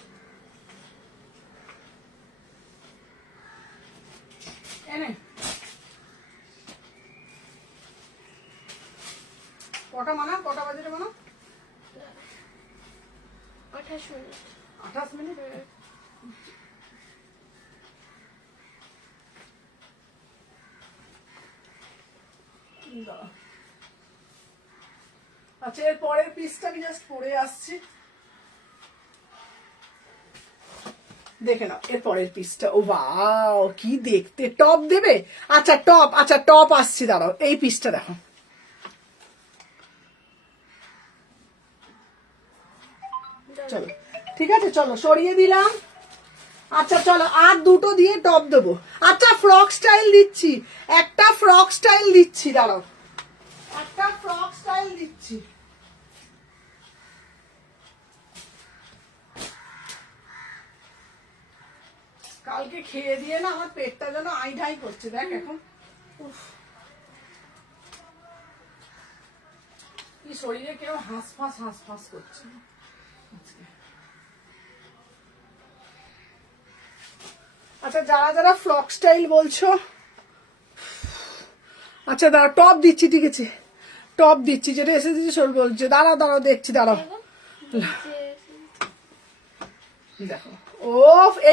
এনে কটা মানা, কটা বাজে মানা? 28 মিনিট। 28 মিনিট। আচ্ছা এর পরের পিসটা আমি জাস্ট পরে আসছি, দেখে নাও এর পরের পিসটা। ও বাও কি দেখতে, টপ দেবে? আচ্ছা টপ, আচ্ছা টপ আসছি, দাঁড়াও এই পিসটা দেখো। চলো ঠিক আছে, চলো সরিয়ে দিলাম। আচ্ছা চলো আর দুটো দিয়ে টপ দেবো। আচ্ছা ফ্রক স্টাইল দিচ্ছি, একটা ফ্রক স্টাইল দিচ্ছি, দাঁড়াও একটা ফ্রক স্টাইল দিচ্ছি। কালকে খেয়ে দিয়ে না আমার পেটটা যেন আই ঢাই করছে, দেখ এখন কি শরীরে কেউ হাঁসফাঁস করছে। আচ্ছা যারা যারা ফ্রক স্টাইল বলছো, আচ্ছা দাঁড়া টপ দিচ্ছি, ঠিক আছে? টপ দিচ্ছি, যেটা এসে দিচ্ছি সর বলছে, দাঁড়াও দেখছি, দাঁড়াও দেখো। ও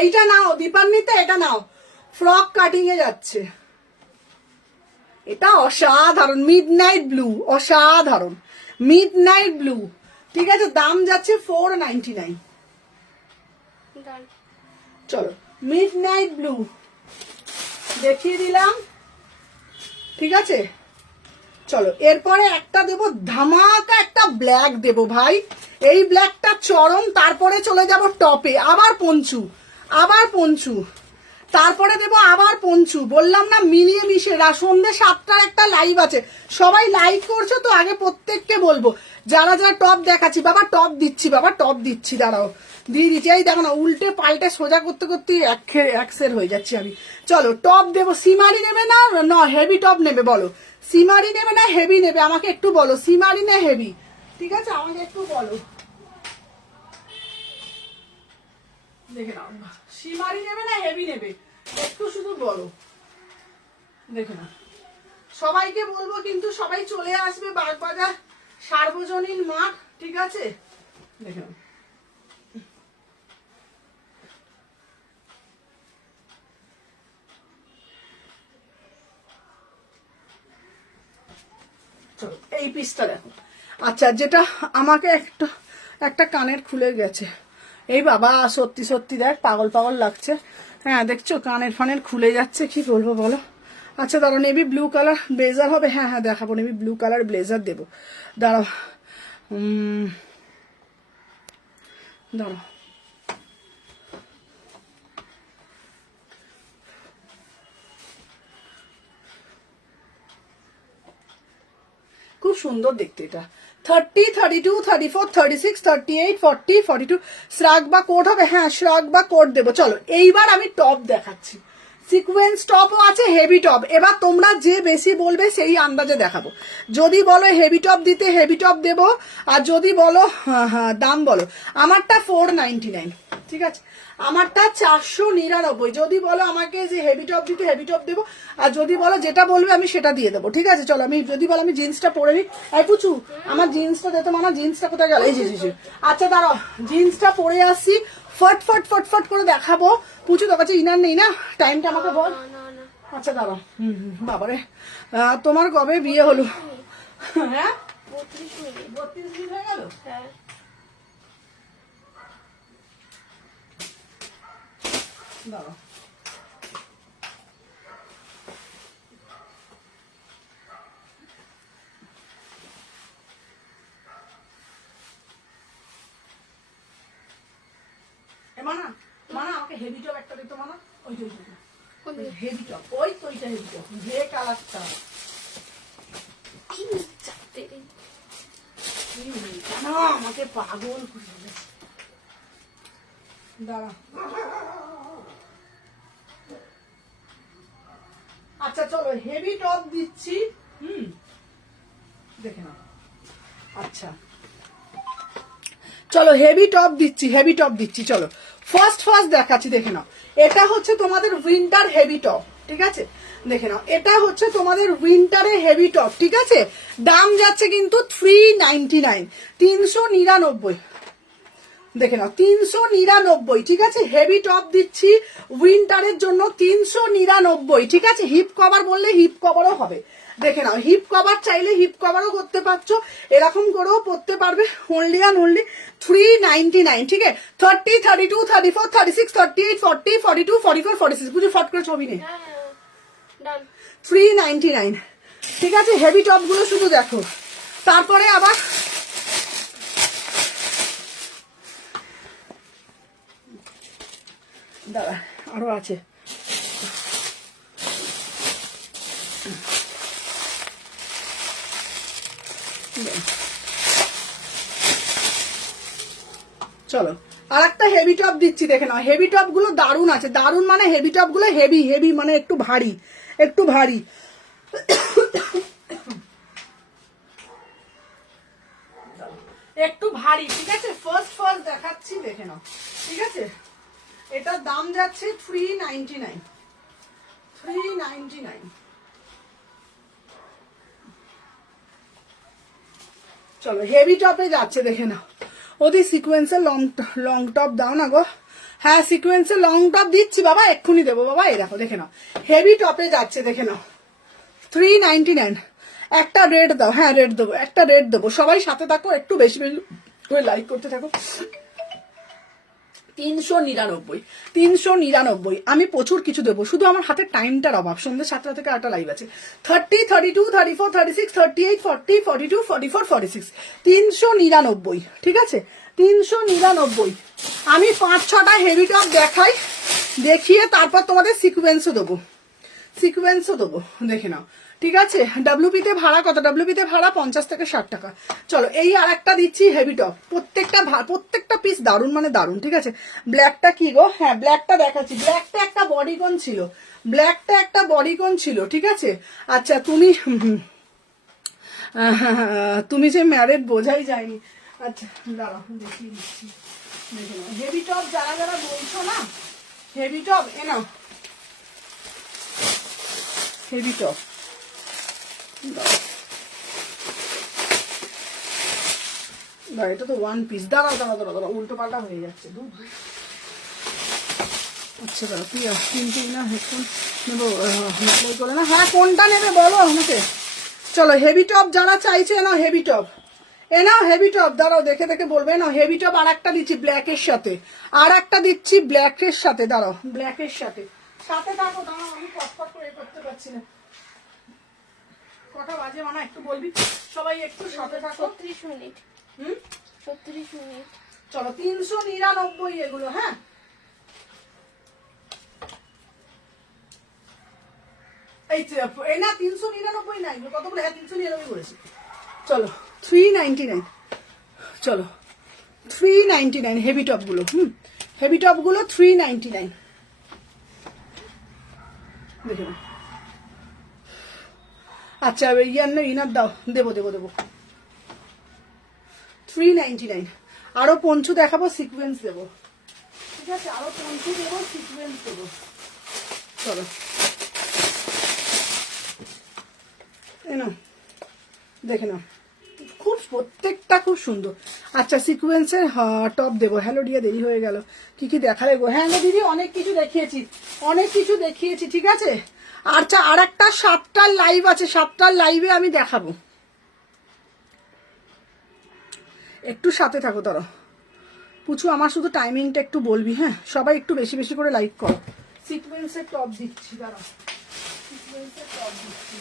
এইটা নাও দীপান্বিতা, এটা নাও, ফ্রক কাটিং এ যাচ্ছে, এটা অসাধারণ মিডনাইট ব্লু, অসাধারণ মিডনাইট ব্লু, ঠিক আছে? দাম যাচ্ছে 499। চলো মিডনাইট ব্লু দেখিয়ে দিলাম, ঠিক আছে? চলো এরপরে একটা দেবো ধামাকা, একটা ব্ল্যাক দেবো ভাই, এই ব্ল্যাকটা চরম। তারপরে চলে যাব টপে, আবার পঞ্চু, তারপরে দেবো আবার পঞ্চু। বললাম না মিলিয়ে মিশে, সন্ধ্যে 7টার একটা লাইভ আছে, সবাই লাইক করছো তো, আগে প্রত্যেককে বলবো যারা যারা টপ দেখাচ্ছি, বাবা টপ দিচ্ছি, দাঁড়াও দিয়ে দিচ্ছি। এই দেখো না উল্টে পাল্টে সোজা করতে করতে একসের হয়ে যাচ্ছি আমি। চলো টপ দেবো, সিমারি নেবে না হেভি টপ নেবে বলো? সিমারি নেবে না হেভি নেবে আমাকে একটু বলো, সিমারি না হেভি, ঠিক আছে? আমাকে একটু বলো, দেখে নাও সিমারি নেবে না হেভি নেবে, একটু শুধু বলো, দেখে নাও সবাইকে বলবো কিন্তু সবাই চলে আসবে বাগবাজার সার্বজনীন মাঠ, ঠিক আছে? দেখে নাও। চলো এই পিসটা দেখো। আচ্ছা, যেটা আমাকে একটা কানের খুলে গেছে, এই বাবা সত্যি সত্যি দেখ পাগল পাগল লাগছে। হ্যাঁ দেখছো কানের ফানের খুলে যাচ্ছে, কি বলবো বলো। আচ্ছা দাঁড়াও, নেভি ব্লু কালার ব্লেজার হবে, হ্যাঁ হ্যাঁ দেখাবো, নেভি ব্লু কালার ব্লেজার দেবো, দাঁড়াও দাঁড়াও। খুব সুন্দর দেখতে এটা। 30, 32, 34, 36, 38, 40, 42 শ্রাগ বা কোট হবে, হ্যাঁ শ্রাগ বা কোট দেবো। চলো এইবার আমি টপ দেখাচ্ছি, সিকোয়েন্স টপও আছে, হেভি টপ। এবার তোমরা যে বেশি বলবে সেই আন্দাজে দেখাবো। যদি বলো হেভি টপ দিতে হেভি টপ দেবো, আর যদি বলো হ্যাঁ দাম বলো। আমারটা 499, ঠিক আছে? আমারটা 499। যদি বলো আমাকে যে হেভি টপ দিতে হেভি টপ দেবো, আর যদি বলো যেটা বলবে আমি সেটা দিয়ে দেবো, ঠিক আছে? চলো আমি যদি বলো আমি জিন্সটা পরে নিই। এই পুচু আমার জিন্সটা দিতে মানা, জিন্সটা কোথায় গেল? এই যে। আচ্ছা দাঁড়াও, জিন্সটা পরে আসি, ফট ফট ফট ফট করে দেখাবো। পুচু তোর কাছে ইনার নেই না? টাইমটা আমাকে বল। আচ্ছা দাঁড়াও। বাবারে, তোমার কবে বিয়ে হলো? হ্যাঁ 32 মিনিট হয়ে গেল। দাঁড়াও, মানা মানা আমাকে হেভি টপ একটা দিত মানা, ওই হেভি টপ, ওই তো ওইটা হেভি টপ, যে কালারটা। আমাকে পাগল করে দিলে। দাঁড়া, আচ্ছা চলো হেভি টপ দিচ্ছি, দেখে নাও। আচ্ছা চলো হেভি টপ দিচ্ছি, হেভি টপ দিচ্ছি। চলো ফার্স্ট দেখাচ্ছি, দেখে নাও। এটা হচ্ছে তোমাদের উইন্টার হেভি টপ, ঠিক আছে? দেখে নাও, এটা হচ্ছে তোমাদের উইন্টারে হেভি টপ, ঠিক আছে? দাম যাচ্ছে কিন্তু 399, 399। দেখে নাও 399, ঠিক আছে? হেভি টপ দিচ্ছি উইন্টারের জন্য 399, ঠিক আছে? হিপ কভার বললে হিপ কভারও হবে। দেখে নাও, হিপ কভার চাইলে হিপ কভারও করতে পারছো, এরকম করেও পড়তে পারবে। অনলি অ্যান্ড অনলি 399, ঠিক আছে? 30, 32, 34, 36, 38, 40, 42, 44, 46 বুঝে ফট করে ছবি নেই। 399, ঠিক আছে? হেভি টপ গুলো শুধু দেখো। তারপরে আবার দাঁড়া আরো আছে। চলো আর একটা হেভি টপ দিচ্ছি, দেখে নাও। হেভি টপ গুলো দারুণ আছে, দারুণ মানে হেভি টপ গুলো হেভি হেভি মানে একটু ভারী, একটু ভারী। একটু ভারী, ঠিক আছে? ফার্স্ট দেখাচ্ছি, দেখে নাও, ঠিক আছে? এটার দাম যাচ্ছে 399, 399। চলো হেভি টপে যাচ্ছে, দেখে নাও। ওদি সিকোয়েন্সের লং টপ দাও না গো। হ্যাঁ সিকোয়েন্সের লং টপ দিচ্ছি বাবা, এক্ষুনি দেবো বাবা। এই দেখো, দেখে নাও হেভি টপে যাচ্ছে, দেখে নাও 399। একটা রেড দাও, হ্যাঁ রেড দেবো, একটা রেড দেবো। সবাই সাথে থাকো, একটু বেশি বেশি করে লাইক করতে থাকো। 399, 399। আমি প্রচুর কিছু দেবো, শুধু আমার হাতে টাইমটার অভাব। সন্ধ্যে 7টা থেকে 8টা লাইভ আছে। 30, 32, 34, 36, 38, 40, 42, 44, 46 399, ঠিক আছে? 399। আমি 5-6টা হেভি টপ দেখাই, দেখিয়ে তারপর তোমাদের সিকোয়েন্সও দেবো, দেখে নাও, ঠিক আছে? ডাব্লিউপিতে ভাড়া কত? ডাব্লিউপিতে ভাড়া 50 থেকে 60 টাকা। চলো এই আর একটা দিচ্ছি হেভি টপ, প্রত্যেকটা পিস দারুণ মানে দারুণ, ঠিক আছে? ব্ল্যাকটা কি গো? হ্যাঁ ব্ল্যাকটা দেখাচ্ছি। ব্ল্যাকটা একটা বডিকন ছিল, ঠিক আছে? আচ্ছা তুমি যে ম্যারেড বোঝাই যায়নি। আচ্ছা দাঁড়াও দেখিয়ে দিচ্ছি, দেখে নাও। হেভি টপ যারা বলছো না, হেভি টপ এ নাও, হেভি টপ এটা তো ওয়ান পিস। দাঁড়াও দাঁড়াও দাঁড়াও দাঁড়াও, উল্টো পাল্টা হয়ে যাচ্ছে। আচ্ছা দাঁড়াও, কি কিন্তু না হেডফোন নেবো করে না। হ্যাঁ কোনটা নেবে বলো আমাকে। চলো হেভি টপ যারা চাইছে নাও হেভি টপ, এ নাও হেভি টপ। দাঁড়াও দেখে দেখে বলবে। নাও হেভি টপ আর একটা দিচ্ছি ব্ল্যাকের সাথে, আর একটা দিচ্ছি ব্ল্যাকের সাথে। দাঁড়াও ব্ল্যাকের সাথে সাথে থাকো। দাঁড়াও আমি ফটফট করে করতে পারছি না। কটা বাজে মামা একটু বলবি, সবাই একটু সাথে থাকো। 36 মিনিট। 36 মিনিট। চলো 399 এগুলো। হ্যাঁ এই না 399 নাই কতগুলো। হ্যাঁ 399 করেছি। চলো 399। চলো 399 হেভি টপ গুলো। হেভি টপ গুলো 399 দেখে না। আচ্ছা ইনার দাও, দেবো দেবো দেবো। 399। আরো পঞ্চু দেখাবো, সিকোয়েন্স দেবো। ঠিক আছে আরো পঞ্চু দেবো, সিকোয়েন্স দেবো। চলো না দেখে নাও, খুব প্রত্যেকটা খুব সুন্দর। আচ্ছা সিকোয়েন্সের টপ দেবো। হ্যালো ডিয়া দেরি হয়ে গেল, কি কি দেখালে গো? হ্যাঁ গো দিদি অনেক কিছু দেখিয়েছি, অনেক কিছু দেখিয়েছি। ঠিক আছে আচ্ছা আর একটা 7টার লাইভ আছে, 7টার লাইভে আমি দেখাবো, একটু সাথে থাকো। তারা পুচু আমার শুধু টাইমিংটা একটু বলবি। হ্যাঁ সবাই একটু বেশি বেশি করে লাইক করো। সিকোয়েন্সের টপ দিচ্ছি, দাঁড়াও সিকোয়েন্সের টপ দিচ্ছি।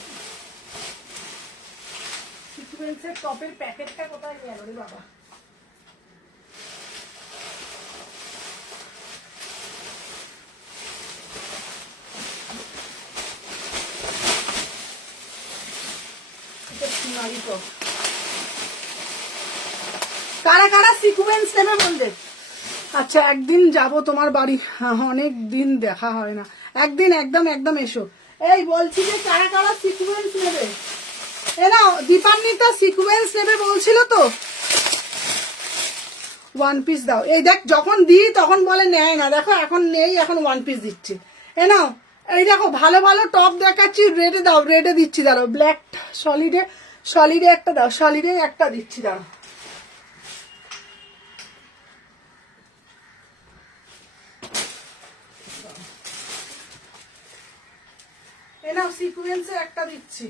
সিকোয়েন্সের টপের প্যাকেটটা কোথায় গেল রে বাবা? কারা কারা সিকোয়েন্স নেবে বলবে? আচ্ছা একদিন যাব তোমার বাড়ি, অনেক দিন দেখা হয় না। একদিন একদম একদম এসো। এই বলছি যে কারা কারা সিকোয়েন্স নেবে? এরা দীপান্বিতা সিকোয়েন্স নেবে বলছিল তো। ওয়ান পিস দাও। এই দেখ যখন দিই তখন বলে নেয় না, দেখো এখন নেই, এখন ওয়ান পিস দিচ্ছে। এ নাও এই দেখো ভালো ভালো টপ দেখাচ্ছি, রেডে দাও, রেডে দিচ্ছি। দাঁড়াও ব্ল্যাক সলিডে, সলিডে একটা দাও, সলিডে একটা দিচ্ছি। দাঁড়াও এ নাও সিকোয়েন্সে একটা দিচ্ছি।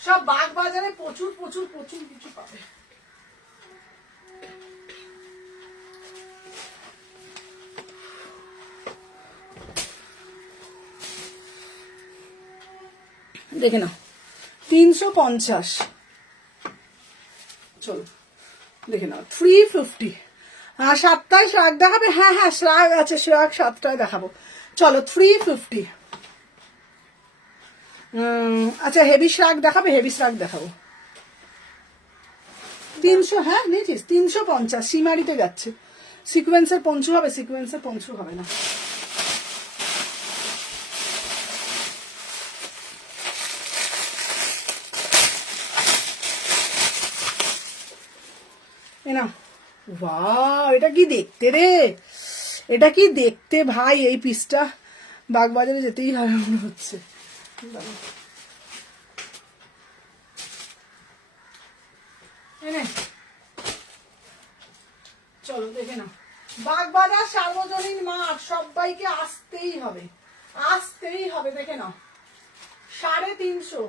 সব বাগ বাজারে প্রচুর প্রচুর প্রচুর কিছু পাবে। দেখে নাও 350। চলো দেখে নাও 350। 7টায় শ্রাগ দেখাবে? হ্যাঁ হ্যাঁ শ্রাগ আছে, শ্রাগ 7টায় দেখাবো। চলো 350। আচ্ছা হেভি শ্রাগ দেখাবে? হেভি শ্রাগ দেখাবো। 300। হ্যাঁ নিয়েছিস? 350 সীমারিতে যাচ্ছে। সিকোয়েন্সের পঞ্চু হবে? সিকোয়েন্সের পঞ্চু হবে না। না ওয়াও এটা কি দেখতে রে, এটা কি দেখতে ভাই। এই পিসটা বাগবাজারে যেতেই হবে মনে হচ্ছে। চলো দেখে নাও বাগবাজার সার্বজনীন মাঠ, সবাইকে আসতেই হবে, আসতেই হবে। দেখে নাও 350।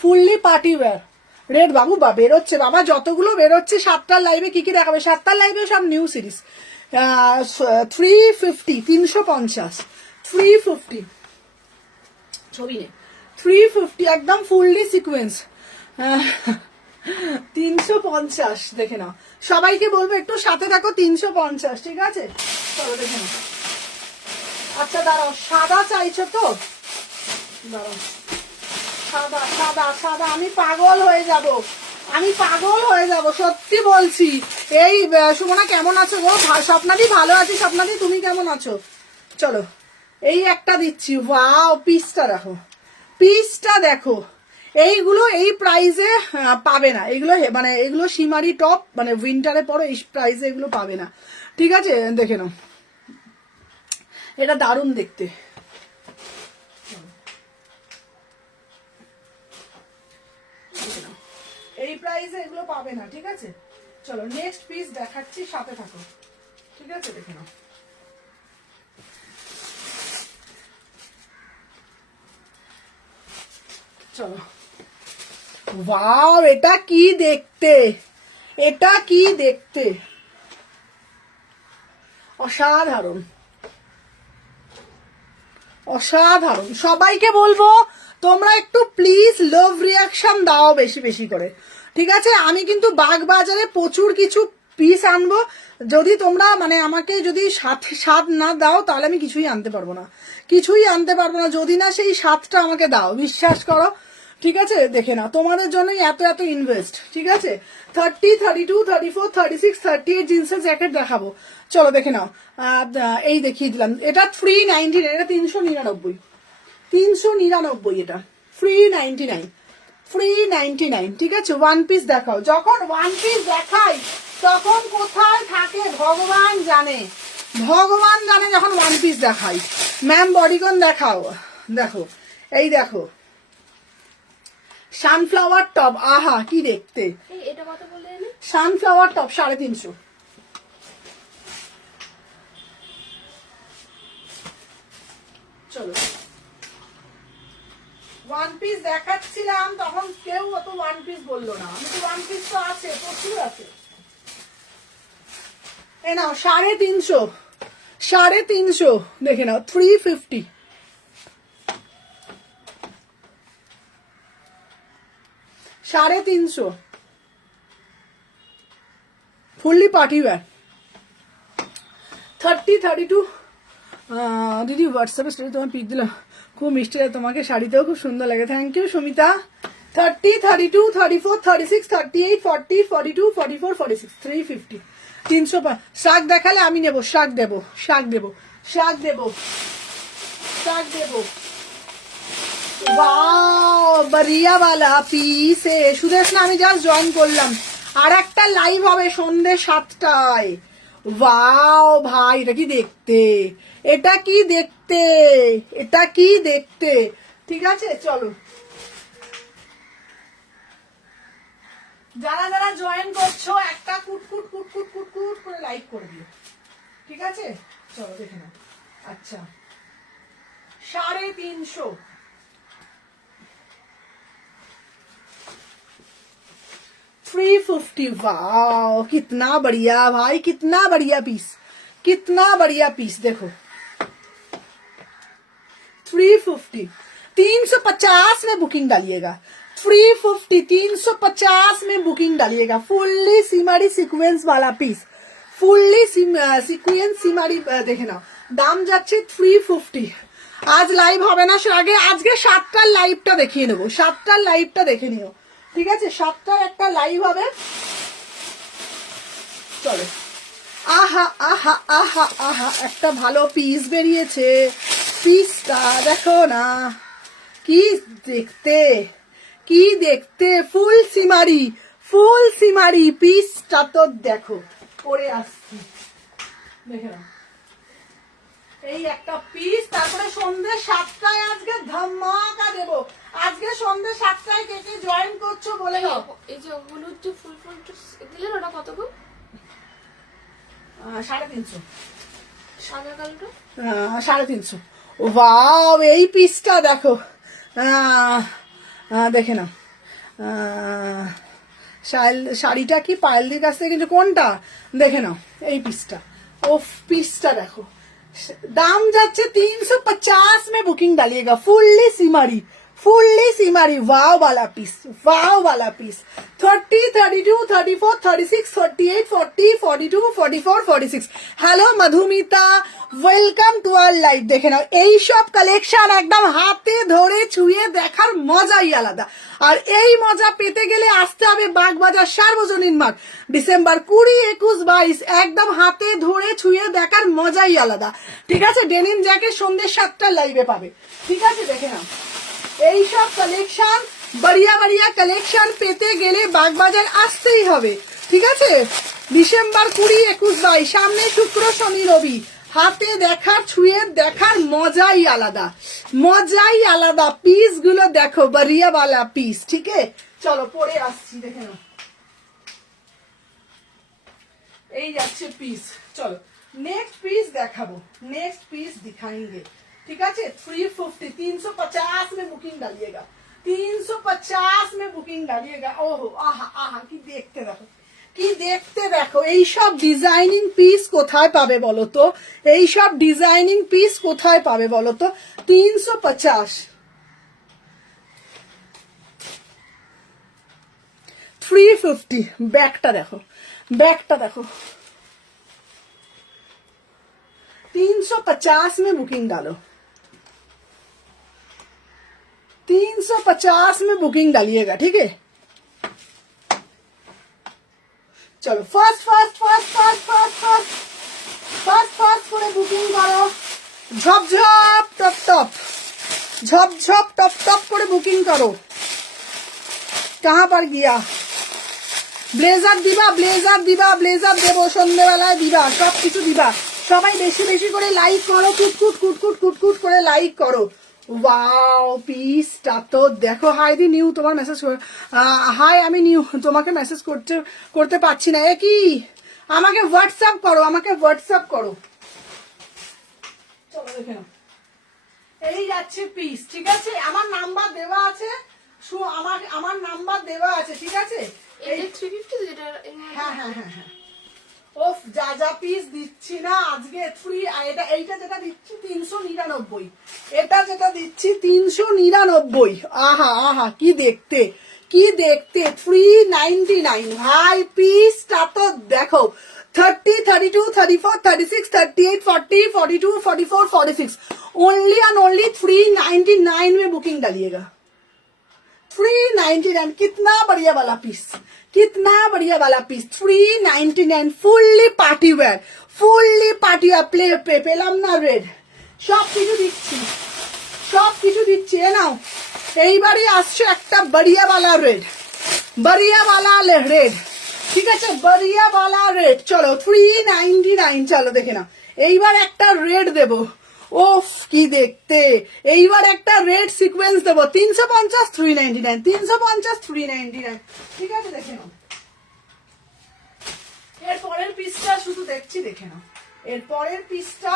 Fully party wire red. বাবু বা বেরোচ্ছে বাবা, যতগুলো বেরোচ্ছে। 7টার লাইভে কি কি দেখাবে? 7টার লাইভে সব নিউ সিরিজ। 350 350 350 ছবি নেই। 350 একদম ফুললি সিকোয়েন্স। 350 দেখে নাও। সবাইকে বলবো একটু সাথে থাকো। 350 ঠিক আছে? চলো দেখে নাও। আচ্ছা দাঁড়াও সাদা চাইছো তো? দাঁড়াও সাদা সাদা সাদা। আমি পাগল হয়ে যাব, আমি পাগল হয়ে যাব সত্যি বলছি। এই সুমনা কেমন আছো গো? স্বপ্নাদি ভালো আছি। স্বপ্নাদি তুমি কেমন আছো? চলো এই একটা দিচ্ছি, ওয়াও পিসটা দেখো, পিসটা দেখো। এইগুলো এই প্রাইসে পাবে না, এগুলো মানে এগুলো সিমারি টপ, মানে উইন্টারে পরো, এই প্রাইসে এগুলো পাবে না, ঠিক আছে? দেখে নাও, এটা দারুণ দেখতে। এই প্রাইসে এগুলো পাবে না, ঠিক আছে? চলো নেক্সট পিস দেখাচ্ছি, সাথে থাকো, ঠিক আছে? দেখে নাও, চলো। ওয়াও, এটা কি দেখতে, এটা কি দেখতে, অসাধারণ, অসাধারণ। সবাইকে বলবো তোমরা একটু প্লিজ লাভ রিয়াকশন দাও বেশি বেশি করে, ঠিক আছে? আমি কিন্তু বাগবাজারে প্রচুর কিছু পিস আনবো, যদি তোমরা মানে আমাকে যদি স্বাদ না দাও তাহলে আমি কিছুই আনতে পারবো না, কিছুই আনতে পারবো না, যদি না সেই স্বাদটা আমাকে দাও, বিশ্বাস করো, ঠিক আছে? দেখে নাও, তোমাদের জন্যই এত এত ইনভেস্ট, ঠিক আছে? 30, 32, 34, 36, 38 জিন্সের জ্যাকেট দেখাবো, চলো দেখে নাও। এই দেখিয়ে দিলাম, এটা 399, এটা 399, 399, এটা 399, 399, ঠিক আছে? ওয়ান পিস দেখাও, যখন ওয়ান পিস দেখাই তখন কোথায় থাকে ভগবান জানে, ভগবান জানে যখন ওয়ান পিস দেখাই। ম্যাম বডিকন দেখাও, দেখো, এই দেখো সানফ্লাওয়ার টপ, আহা কি দেখতে, এটা কত বললে? Sunflower top 350। চলো, ওয়ান পিস দেখাচ্ছিলাম তখন কেউ অত ওয়ান পিস বললো না, আমি তো ওয়ান পিস তো আছে, প্রচুর আছে। এ নাও 350, 350, দেখে নাও 350, 350, ফুললি পার্টি ওয়্যার। 30, 32, দিদি হোয়াটসঅ্যাপে স্টোরি তোমার পিক দিলাম, খুব মিষ্টি লাগে তোমাকে, শাড়িতেও খুব সুন্দর লাগে, থ্যাংক ইউ সুমিতা। 30, 32, 34, 36, 38, 40, 42, 44, 46, 350, 300। শাক দেখালে আমি নেবো, শাক দেবো, শাক দেবো, শাক দেবো, শাক দেবো। ওয়াও, বারিয়া वाला পিস এ সুদেশ না, আমি জাস্ট জয়েন করলাম, আর একটা লাইভ হবে সন্ধ্যে 7টায়। ওয়াও ভাই, এটা কি দেখতে, এটা কি দেখতে, এটা কি দেখতে, ঠিক আছে? চলো, যারা যারা জয়েন করছো একটা কুটকুট কুটকুট কুটকুট করে লাইক করে দিও, ঠিক আছে? চলো দেখে নাও। আচ্ছা 350, 350, वाओ कितना बढ़िया भाई, कितना बढ़िया पीस, कितना बढ़िया पीस, देखो 350, 350 में बुकिंग डालिएगा, 350, 350 में बुकिंग डालिएगा। फुल्ली सिमारी सीक्वेंस वाला पीस, फुल्ली সিকুয়েন্স সিমারি, দেখে নাও, দাম যাচ্ছে 350। আজ লাইভ হবে না, আগে আজকে 7টার লাইভটা দেখিয়ে নেবো, 7টার লাইভটা দেখে নিও, ঠিক আছে? 7টার একটা লাইভ হবে, চলো। আহা আহা আহা আহা, একটা ভালো পিস বেরিয়েছে, পিসটা দেখো না, কি দেখতে, কি দেখতে, ফুল সিমারি, ফুল সিমারি, পিসটা তো দেখো, পরে আসছি, দেখে নাও, এই একটা পিস। তারপরে সন্ধ্যে 7টায় আজকে ধামাকা দেবো, আজকে সন্ধ্যে 7টায় কে কে জয়েন করছো বলে দাও। এই যে হলুদ যে ফুল ফুল দিলেন, ওটা কত গো? 350, সাদা কালোটা 350। ওয়াও, এই পিসটা দেখো, দেখে নাও, শাড়িটা কি পায়েলদির কাছ থেকে, কিন্তু কোনটা দেখে নাও, এই পিসটা, ও পিসটা দেখো, দাম যাচ্ছে 350 में बुकिंग डालिएगा, फुल्ली सिमारी, फुल्ली सिमारी, वाव वाला पीस, वाव वाला पीस। 30, 32, 34, 36, 38, 40, 42, 44, 46। Hello Madhumita, welcome to our live. দেখে নাও এই সব কালেকশন একদম হাতে ধরে ছুঁয়ে দেখার মজাই আলাদা। আর এই মজা পেতে গেলে আসতে হবে বাগবাজার সার্বজনীন মার্ট, ডিসেম্বর 20, 21, 22 একদম হাতে ধরে ছুঁয়ে দেখার মজাই আলাদা। ঠিক আছে, ডেনিম জ্যাকেট সন্ধ্যে 7টা লাইভে পাবে। ঠিক আছে, দেখে নাও এই সব কালেকশন, বাড়িয়া বাড়িয়া কালেকশন পেতে গেলে বাগবাজার আসতেই হবে। ঠিক আছে, ডিসেম্বর 20, 21, 22 সামনে শুক্র শনি রবি, হাতে দেখার ছুঁয়ে দেখার মজাই আলাদা, মজাই আলাদা। পিস গুলো দেখো, বাড়িয়া বালা পিস। ঠিক আছে, চলো পরে আসছি, দেখে নাও এই যাচ্ছে পিস। চলো নেক্সট পিস দেখাবো, नेक्स्ट पीस दिखाएंगे। ठीक है, 350, 350 में बुकिंग डालिएगा, 350 में बुकिंग डालिएगा। ओहो आहा आहा, কি দেখতে দেখো, কি দেখতে দেখো। এই সব ডিজাইনিং পিস কোথায় পাবে বলো তো, এই সব ডিজাইনিং পিস কোথায় পাবে বলো তো। 350, 350। ব্যাগটা দেখো, ব্যাগটা দেখো। 350 में बुकिंग डालो, 350 में बुकिंग डालिएगा। ठीक है, चलो fast fast fast fast fast fast fast fast করে বুকিং করো। ঝপ ঝপ টপ টপ, ঝপ ঝপ টপ টপ করে বুকিং করো। कहाँ पर गया ব্লেজার দিবা, ব্লেজার দিবা, ব্লেজার দেবো সন্ধ্যেবেলায় দিবা, সব কিছু দিবা। সবাই বেশি বেশি করে লাইক করো, কুটকুট কুটকুট কুটকুট করে লাইক করো। ওয়াও পিসটা তো দেখো। হাই দি নিউ, তোমার মেসেজ, হাই আমি নিউ, তোমাকে মেসেজ করতে পারছি না। এ কি, আমাকে হোয়াটসঅ্যাপ করো, আমাকে হোয়াটসঅ্যাপ করো। চলো দেখে নাও এই যাচ্ছে পিস। ঠিক আছে, আমার নাম্বার দেওয়া আছে, আমার নাম্বার দেওয়া আছে। ঠিক আছে, এই 350 যেটা, হ্যাঁ হ্যাঁ হ্যাঁ হ্যাঁ। ওফ, যা যা পিস দিচ্ছি না আজকে ফ্রি। এটা এইটা যেটা দিচ্ছি 399, এটা যেটা দিচ্ছি 399। আহা আহা, কি দেখতে, কি দেখতে। 399 ভাই, পিসটা তো দেখো। 30, 32, 34, 36, 38, 40, 42, 44, 46 ओनली एंड ओनली 399 में बुकिंग डालिएगा। 399, कितना बढ़िया वाला पीस, कितना बढ़िया वाला पीस। 399 fully party wear, fully party wear. পেলাম না রেড, সব কিছু দিচ্ছি, সব কিছু দিচ্ছি। এ নাও, এইবারই আসছে একটা बढ़िया वाला রেড, बढ़िया वाला রেড। ঠিক আছে, बढ़िया वाला রেড। চলো 399, চলো দেখে নাও এইবার একটা রেড দেবো। ওফ কি দেখতে, এইবার একটা রেড সিকোয়েন্স দেবো। 350, 399, 350, 399। ঠিক আছে, দেখে নাও এর পরের পিসটা, শুধু দেখছি, দেখে নাও এর পরের পিসটা।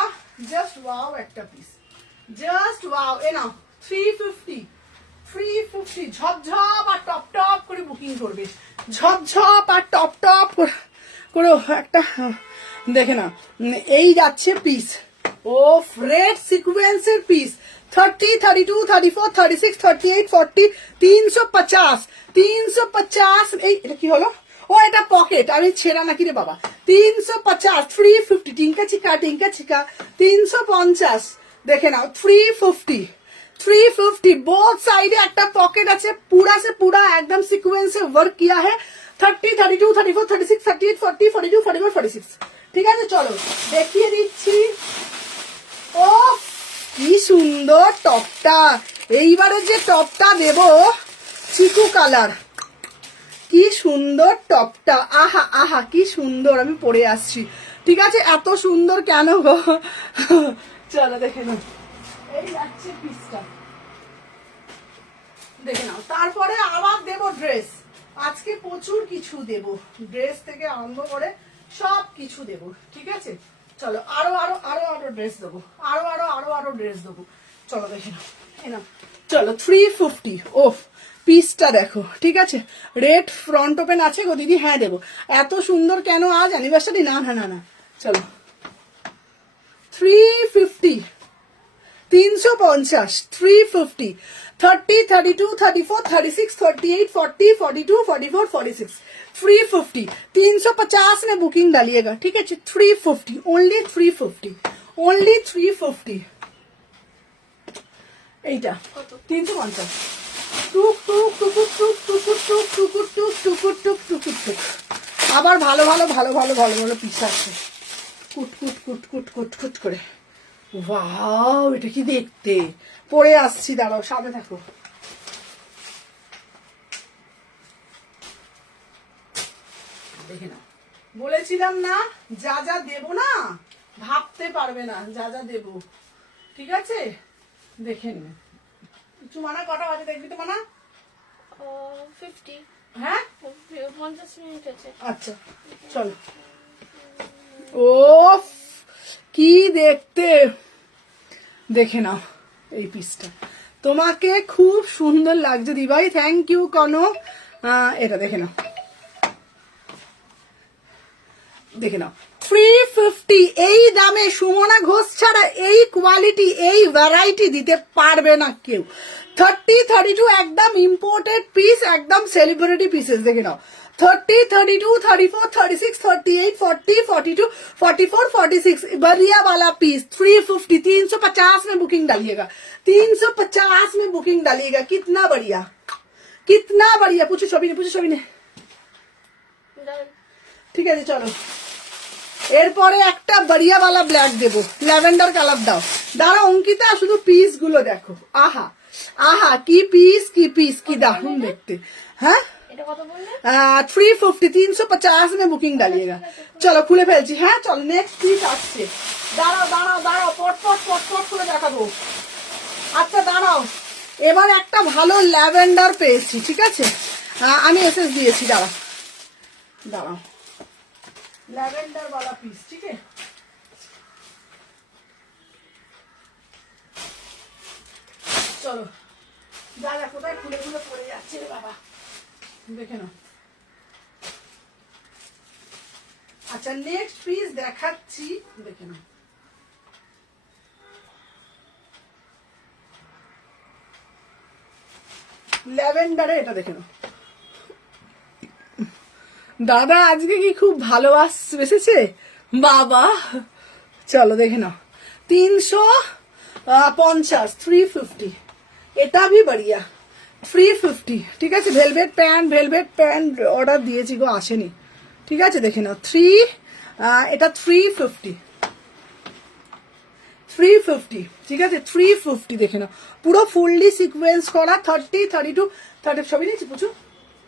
জাস্ট ওয়াও একটা পিস, জাস্ট ওয়াও। এ নাও 350, 350 ঝপঝপ আর টপ টপ করে বুকিং করবে, ঝপঝপ আর টপ টপ করে একটা। দেখে নাও এই যাচ্ছে পিস। ও রেড সিকোয়েন্সের পিস। 30, 32, 34, 36, 38, 40, 350, 350। এই এটা কি হলো? ও এটা পকেট, আমি ছেঁড়া নাকি রে বাবা। 350, 350 টিঙ্কা চিকা, টিঙ্কা চিকা। 350 দেখে নাও, 350, 350 बोथ साइडे একটা পকেট আছে, पूरा से पूरा एकदम सीक्वेंस से वर्क किया है। 30, 32, 34, 36, 38, 40, 42, 44, 46। ঠিক আছে, চলো দেখিয়ে দিচ্ছি। ও কি সুন্দর টপটা। এইবারে যে টপটা দেব চিকু কালার, কি সুন্দর টপটা। আহা আহা, কি সুন্দর। আমি পরে আসছি। ঠিক আছে, এত সুন্দর কেন গো। চলো দেখে নাও এই যাচ্ছে পিসটা, দেখে নাও। তারপরে আবার দেব ড্রেস। আজকে প্রচুর কিছু দেব, ড্রেস থেকে আরম্ভ করে সব কিছু দেব। ঠিক আছে, চলো আরো আরো আরো আরো ড্রেস দেবো, আরো আরো আরো আরো ড্রেস দেবো। চলো দেখে নাও, এই নাও। চলো 350। ওফ পিসটা দেখো। ঠিক আছে, রেড ফ্রন্ট ওপেন আছে গো দিদি। হ্যাঁ দেবো। এত সুন্দর কেন আজ অ্যানিভার্সারি? না না না না। চলো 350, 350, 350, 30, 32, 34, 36, 38, 40, 42, 44, 46, 350, 350 में बुकिंग डालिएगा, ठीक है? 350, only 350, only 350। এইটা 350, টুক টুক টুকুর টুক টুকুর টুক টুকুর টুক টুকুর টুক টুকুর টুক। আবার ভালো ভালো ভালো ভালো ভালো ভালো পিস আছে, কুট কুট কুট কুট কুট কুট করে। ওয়াও, এটা কি দেখতে! পরে আসছি, দাঁড়াও, সাথে থাকো। দেখে নাও, বলেছিলাম না যা যা দেবো না ভাবতে পারবে না যা যা দেবো, ঠিক আছে? দেখে নিন। চুমানা কটা বাজে দেখবি তো মানা? 50। হ্যাঁ 50 মিনিট আছে। আচ্ছা চলো। ও কি দেখতে! দেখে নাও এই পিসটা, তোমাকে খুব সুন্দর লাগছে দিভাই, থ্যাংক ইউ কনক। এটা দেখে নাও, দেখে নাও 350। এই দামে সুমনা ঘোষ ছাড়া এই কোয়ালিটি এই ভ্যারাইটি দিতে পারবে না কেউ। 30, 32 একদম ইম্পোর্টেড পিস, একদম সেলিব্রিটি পিসেস। দেখে নাও 30, 32, 34, 36, 38, 40, 42, 44, 46 बढ़िया वाला पीस 350। 350 में बुकिंग डालिएगा, 350 में बुकिंग डालिएगा। कितना बढ़िया, कितना बढ़िया। पूछो ছবি নে, पूछो ছবি নে। ঠিক আছে চলো, এরপরে একটা বড়িয়া वाला ব্ল্যাক দেবো, ল্যাভেন্ডার কালার দাও। দাঁড়া অঙ্কিতা, শুধু পিস গুলো দেখো, আহা আহা, কি পিস কি পিস, কি দারুণ দেখতে। হ্যাঁ 350, 350 में बुकिंग डालिएगा। চলো খুলে ফেলছি, হ্যাঁ চলো নেক্সট পিস আসছে। দাঁড়াও দাঁড়াও দাঁড়াও, পটপট পটপট করে দেখাবো। আচ্ছা দাঁড়াও, এবার একটা ভালো ল্যাভেন্ডার পেয়েছি, ঠিক আছে? আমি এসএস দিয়েছি, দাঁড়াও দাঁড়াও, ল্যাভেন্ডার वाला পিস, ঠিক আছে? চলো, যা যা কোথায় খুলে খুলে পড়ে যাচ্ছে রে বাবা, দেখে নাও। আচ্ছা নেক্সট পিস দেখাচ্ছি, দেখে নাও। ল্যাভেন্ডারে এটা দেখে নাও। দাদা আজকে কি খুব ভালোবাসেছে বাবা। চলো দেখে নাও 350, 350। এটা भी बढ़िया 350, ঠিক আছে? ভেলভেট প্যান্ট অর্ডার দিয়েছি গো, আসেনি, ঠিক আছে? দেখে নাও এটা 350, 350, ঠিক আছে? 350 দেখে নাও, পুরো ফুললি সিকোয়েন্স করা। 30, 32, 30 সবই নিয়েছি, পুচু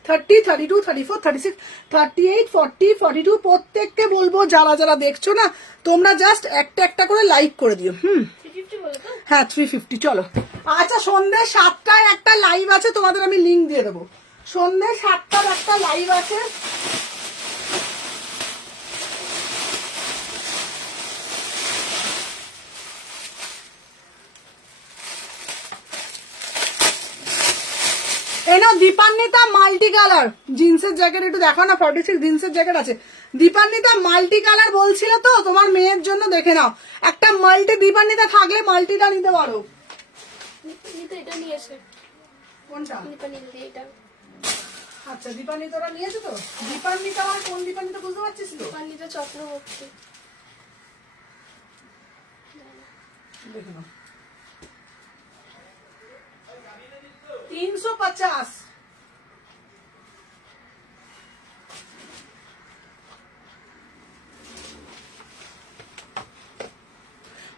30, 32, 34, 36, 38, 40, 42 প্রত্যেককে বলবো যারা যারা দেখছো না, তোমরা জাস্ট একটা একটা করে লাইক করে দিও। 350 বলে তো? হ্যাঁ 350। চলো, আচ্ছা সন্ধ্যে 7টায় একটা লাইভ আছে, তোমাদের আমি লিঙ্ক দিয়ে দেবো। সন্ধ্যে 7টার একটা লাইভ আছে, এই নাও দীপান্বিতা মাল্টি কালার জিন্সের জ্যাকেট, একটু দেখো না, 46 জিন্সের জ্যাকেট আছে। দীপান্বিতা মাল্টি কালার বলছিল তো তোমার মেয়ের জন্য, দেখে নাও একটা মাল্টি। দীপান্বিতা থাকলে মাল্টিটা নিতে পারো। এটা নিয়েছে কোনটা? এটা। আচ্ছা দীপান্বিতারা নিয়েছে তো। দীপান্বিতা মানে কোন দীপান্বিতা বুঝতে পারছিস তো? দীপান্বিতা চক্রবর্তী। দেখে নাও 350।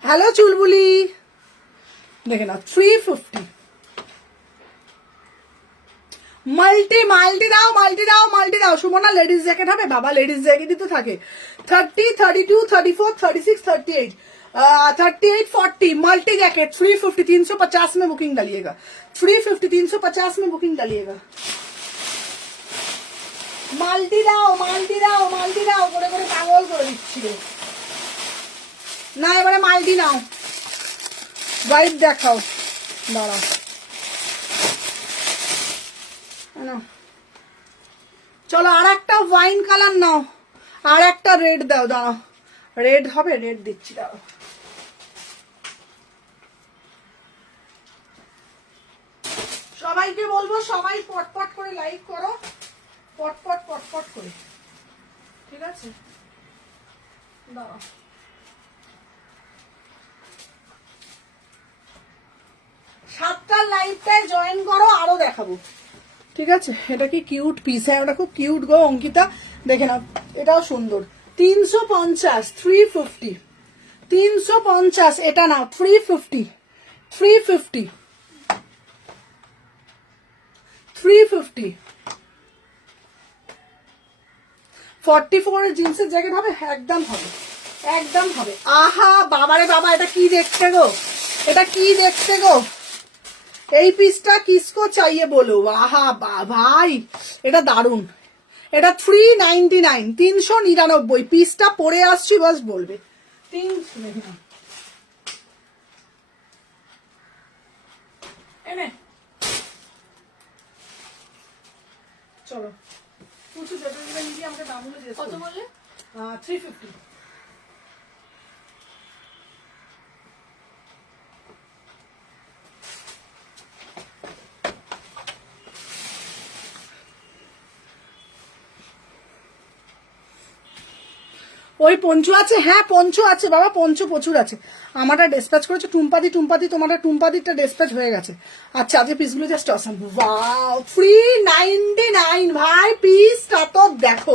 হ্যালো চুলবুলি, দেখে নাও 350। মাল্টি মাল্টি দাও মাল্টি দাও মাল্টি দাও। সুমনা লেডিস জ্যাকেট হবে বাবা, লেডিস জ্যাকেটই তো থাকে। 30, 32, 34, 36, 38, 38, 40 मल्टी जैकेट 350, 350 में बुकिंग डालिएगा। 350, 350 में बुकिंग डालिएगा। মাল্টি দাও মাল্টি দাও মাল্টি দাও করে করে পাগল করে দিচ্ছিল না। এবারে মাল্টি নাও, হোয়াইট দেখাও, দাঁড়াও চলো আর একটা ওয়াইন কালার নাও, আর একটা রেড দাও, দাঁড়াও রেড হবে, রেড দিচ্ছি, দাঁড়াও সবাইকে বলবো সবাই পটপট করে লাইক করো, পটপট করে, ঠিক আছে? দাঁড়াও, সাতটার লাইভটায় জয়েন করো, আরো দেখাবো, ঠিক আছে? এটা কি কিউট পিস, হ্যাঁ ওটা খুব কিউট গো অঙ্কিতা, দেখে নাও, এটাও সুন্দর। 350, 350, 350, এটা নাও 350, 350, 350। 44 এর জিন্সের জ্যাকেট হবে, একদম হবে, একদম হবে। আহা বাবারে বাবা, এটা কি দেখতে গো, এটা কি দেখতে গো, এই পিসটা কিসকো চাইয়ে বলো। আহা ভাই এটা দারুন, এটা 399, 399 পিসটা পরে আসছি, বাস বলবে 300। এনে চলো কিছু যেটা যেটা নিয়ে আমাকে দামগুলো জিজ্ঞেস কত বললে? 350। ওই পঞ্চু আছে, হ্যাঁ পঞ্চু আছে বাবা, পঞ্চু প্রচুর আছে। আমারটা ডিসপ্যাচ করেছে টুম্পাদি, তোমারটা টুম্পাদিরটা ডিসপ্যাচ হয়ে গেছে। আচ্ছা আজকে পিসগুলো জাস্ট অসাম, ওয়াও 399 ভাই, পিসটা তো দেখো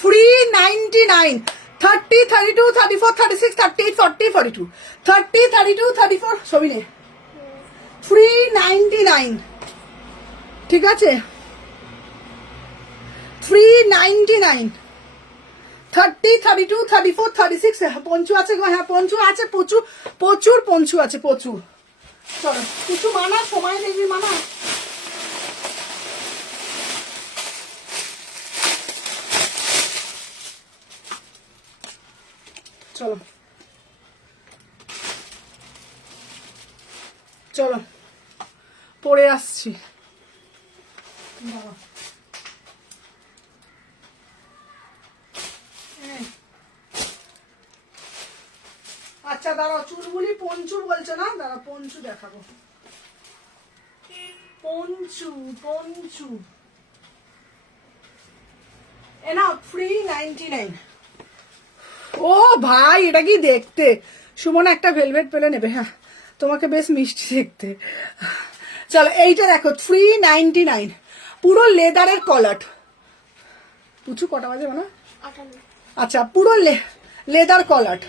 399। 30, 32, 34, 36, 38, 40, 42, 30, 32, 34 সবই নেই, 399, ঠিক আছে? 399, 30, 32, 34, 36, পঞ্চু আছে গো, হ্যাঁ পঞ্চু আছে, প্রচুর প্রচুর পঞ্চু আছে, প্রচুর। চলো কিছু মানা, সময় দেখবি মানা। চলো চলো পরে আসছি, বাবা আচ্ছা দাঁড়াও, চুলগুলি পঞ্চু বলছো না, দাঁড়া পঞ্চু দেখাবো, পঞ্চু পঞ্চু এ নাও 399। ও ভাই এটা কি দেখতে, সুমন একটা ভেলভেট পেলে নেবে, হ্যাঁ তোমাকে বেশ মিষ্টি দেখতে। চলো এইটা দেখো 399, পুরো লেদারের কলার। পুচু কটা বাজে মানে? 58। আচ্ছা পুরো লেদার কলার,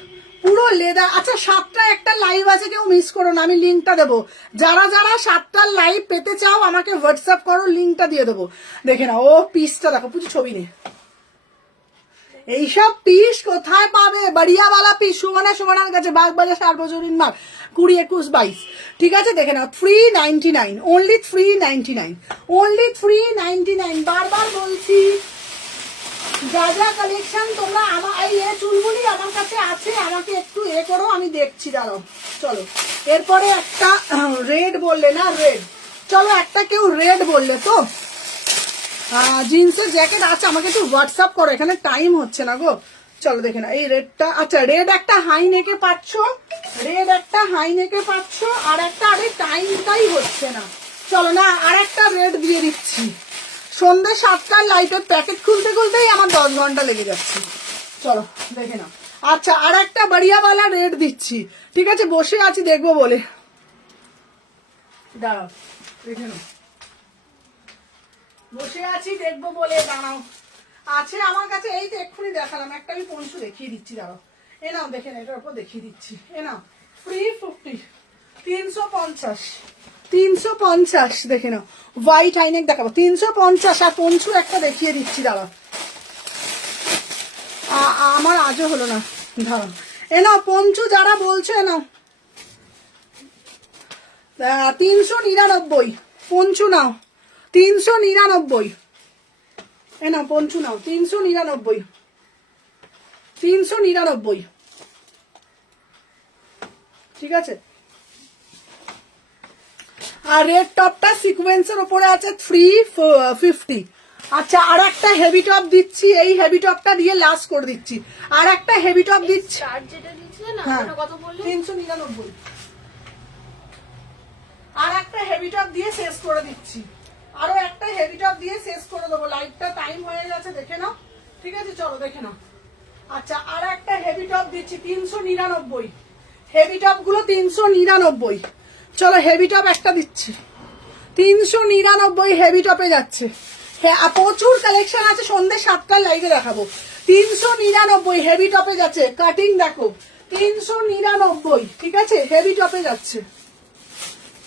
পুরো লেদার। আচ্ছা 7টা একটা লাইভ আছে, কেউ মিস করো না, আমি লিঙ্কটা দেবো। যারা যারা 7টার লাইভ পেতে চাও আমাকে হোয়াটসঅ্যাপ করো, লিঙ্কটা দিয়ে দেবো। দেখে না ও পিসটা দেখো, পুচু ছবি নেই, এইসব পিস কোথায় পাবে? বাড়িয়াওয়ালা পিস, সুমনার কাছে, বাগবাজার সার্বজনীন মার্ক 20, 21, 22, ঠিক আছে? দেখে নাও 399, অনলি 399, অনলি 399। বারবার বলছি যা যা কালেকশন তোমরা আমার এই চুলগুলি আমার কাছে আছে, আমাকে একটু করো, আমি দেখছি, দাঁড়াও। চলো এরপরে একটা রেড বললে না, রেড, চলো একটা কেউ রেড বললে তো, জিন্সের জ্যাকেট আছে, আমাকে একটু হোয়াটসঅ্যাপ করো, এখানে টাইম হচ্ছে না গো। চলো দেখে না এই রেডটা, আচ্ছা রেড একটা হাই নেকে পাচ্ছ, রেড একটা হাই নেকে পাচ্ছ, আর একটা, আরে টাইমটাই হচ্ছে না, চলো না আর একটা রেড দিয়ে দিচ্ছি। সন্ধ্যে 7টার লাইটের প্যাকেট খুলতে খুলতেই আমার 10 ঘন্টা লেগে যাচ্ছে। চলো দেখে নাও। আচ্ছা আর একটা বাড়িয়াওয়ালা রেড দিচ্ছি, ঠিক আছে? বসে আছি দেখবো বলে, দাঁড়াও দেখে নাও, বসে আছি দেখবো বলে, দাঁড়াও। আছে আমার কাছে, এই তো এক্ষুনি দেখালাম একটা, আমি পঞ্চু দেখিয়ে দিচ্ছি, দাঁড়াও। এ নাও দেখে না, এটার উপর দেখিয়ে দিচ্ছি, এ নাও 350, 350, 350 দেখে নাও, হোয়াইট হাইনেক দেখাবো 350, আর পঞ্চু একটা দেখিয়ে দিচ্ছি, দাঁড়াও। আমার আজও হলো না, দাঁড়াও। এ নাও পঞ্চু যারা বলছো, এ নাও 399, পঞ্চু নাও 399, এ নাও পঞ্চু নাও 399, 399, ঠিক আছে? আর রেড টপটা সিকোয়েন্সের উপরে আছে 350। আচ্ছা আর একটা হেভি টপ দিচ্ছি, এই হেভি টপটা দিয়ে লাস্ট করে দিচ্ছি, আর একটা হেভি টপ দিচ্ছি, চার্জ যেটা দিছিলে না, হ্যাঁ ওটা কত বললে? 399, আর একটা হেভি টপ দিয়ে শেষ করে দিচ্ছি। আরো একটা হেভি টপ দিয়ে শেষ করে দেবো, লাইটটা টাইম হয়ে গেছে, দেখে নাও। ঠিক আছে, চলো দেখে নাও। আচ্ছা, আর একটা হেভি টপ দিচ্ছি 399। হেভি টপ গুলো 399। চলো হেভি টপ একটা দিচ্ছি 399, হেভি টপে যাচ্ছে। হ্যাঁ, প্রচুর কালেকশন আছে, সন্ধ্যে 7টার লাইভে দেখাবো। 399 হেভি টপে যাচ্ছে, কাটিং দেখো 399। ঠিক আছে, হেভি টপে যাচ্ছে।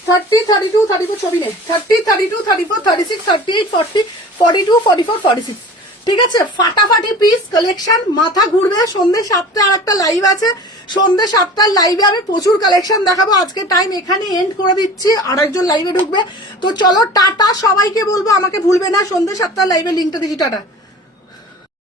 30, 32, 34 ছবি নেই, 30, 32, 34, 36, 38, 40, 42, 44, 46। ঠিক আছে, ফাটাফাটি পিস কালেকশন, মাথা ঘুরবে। সন্ধ্যে 7টায় আর একটা লাইভ আছে, সন্ধ্যে 7টার লাইভে আমি প্রচুর কালেকশন দেখাবো। আজকে টাইম এখানে এন্ড করে দিচ্ছি, আরেকজন লাইভে ঢুকবে। তো চলো টাটা, সবাইকে বলবো আমাকে ভুলবে না, সন্ধ্যে 7টার লাইভে লিঙ্কটা দিচ্ছি, টাটা।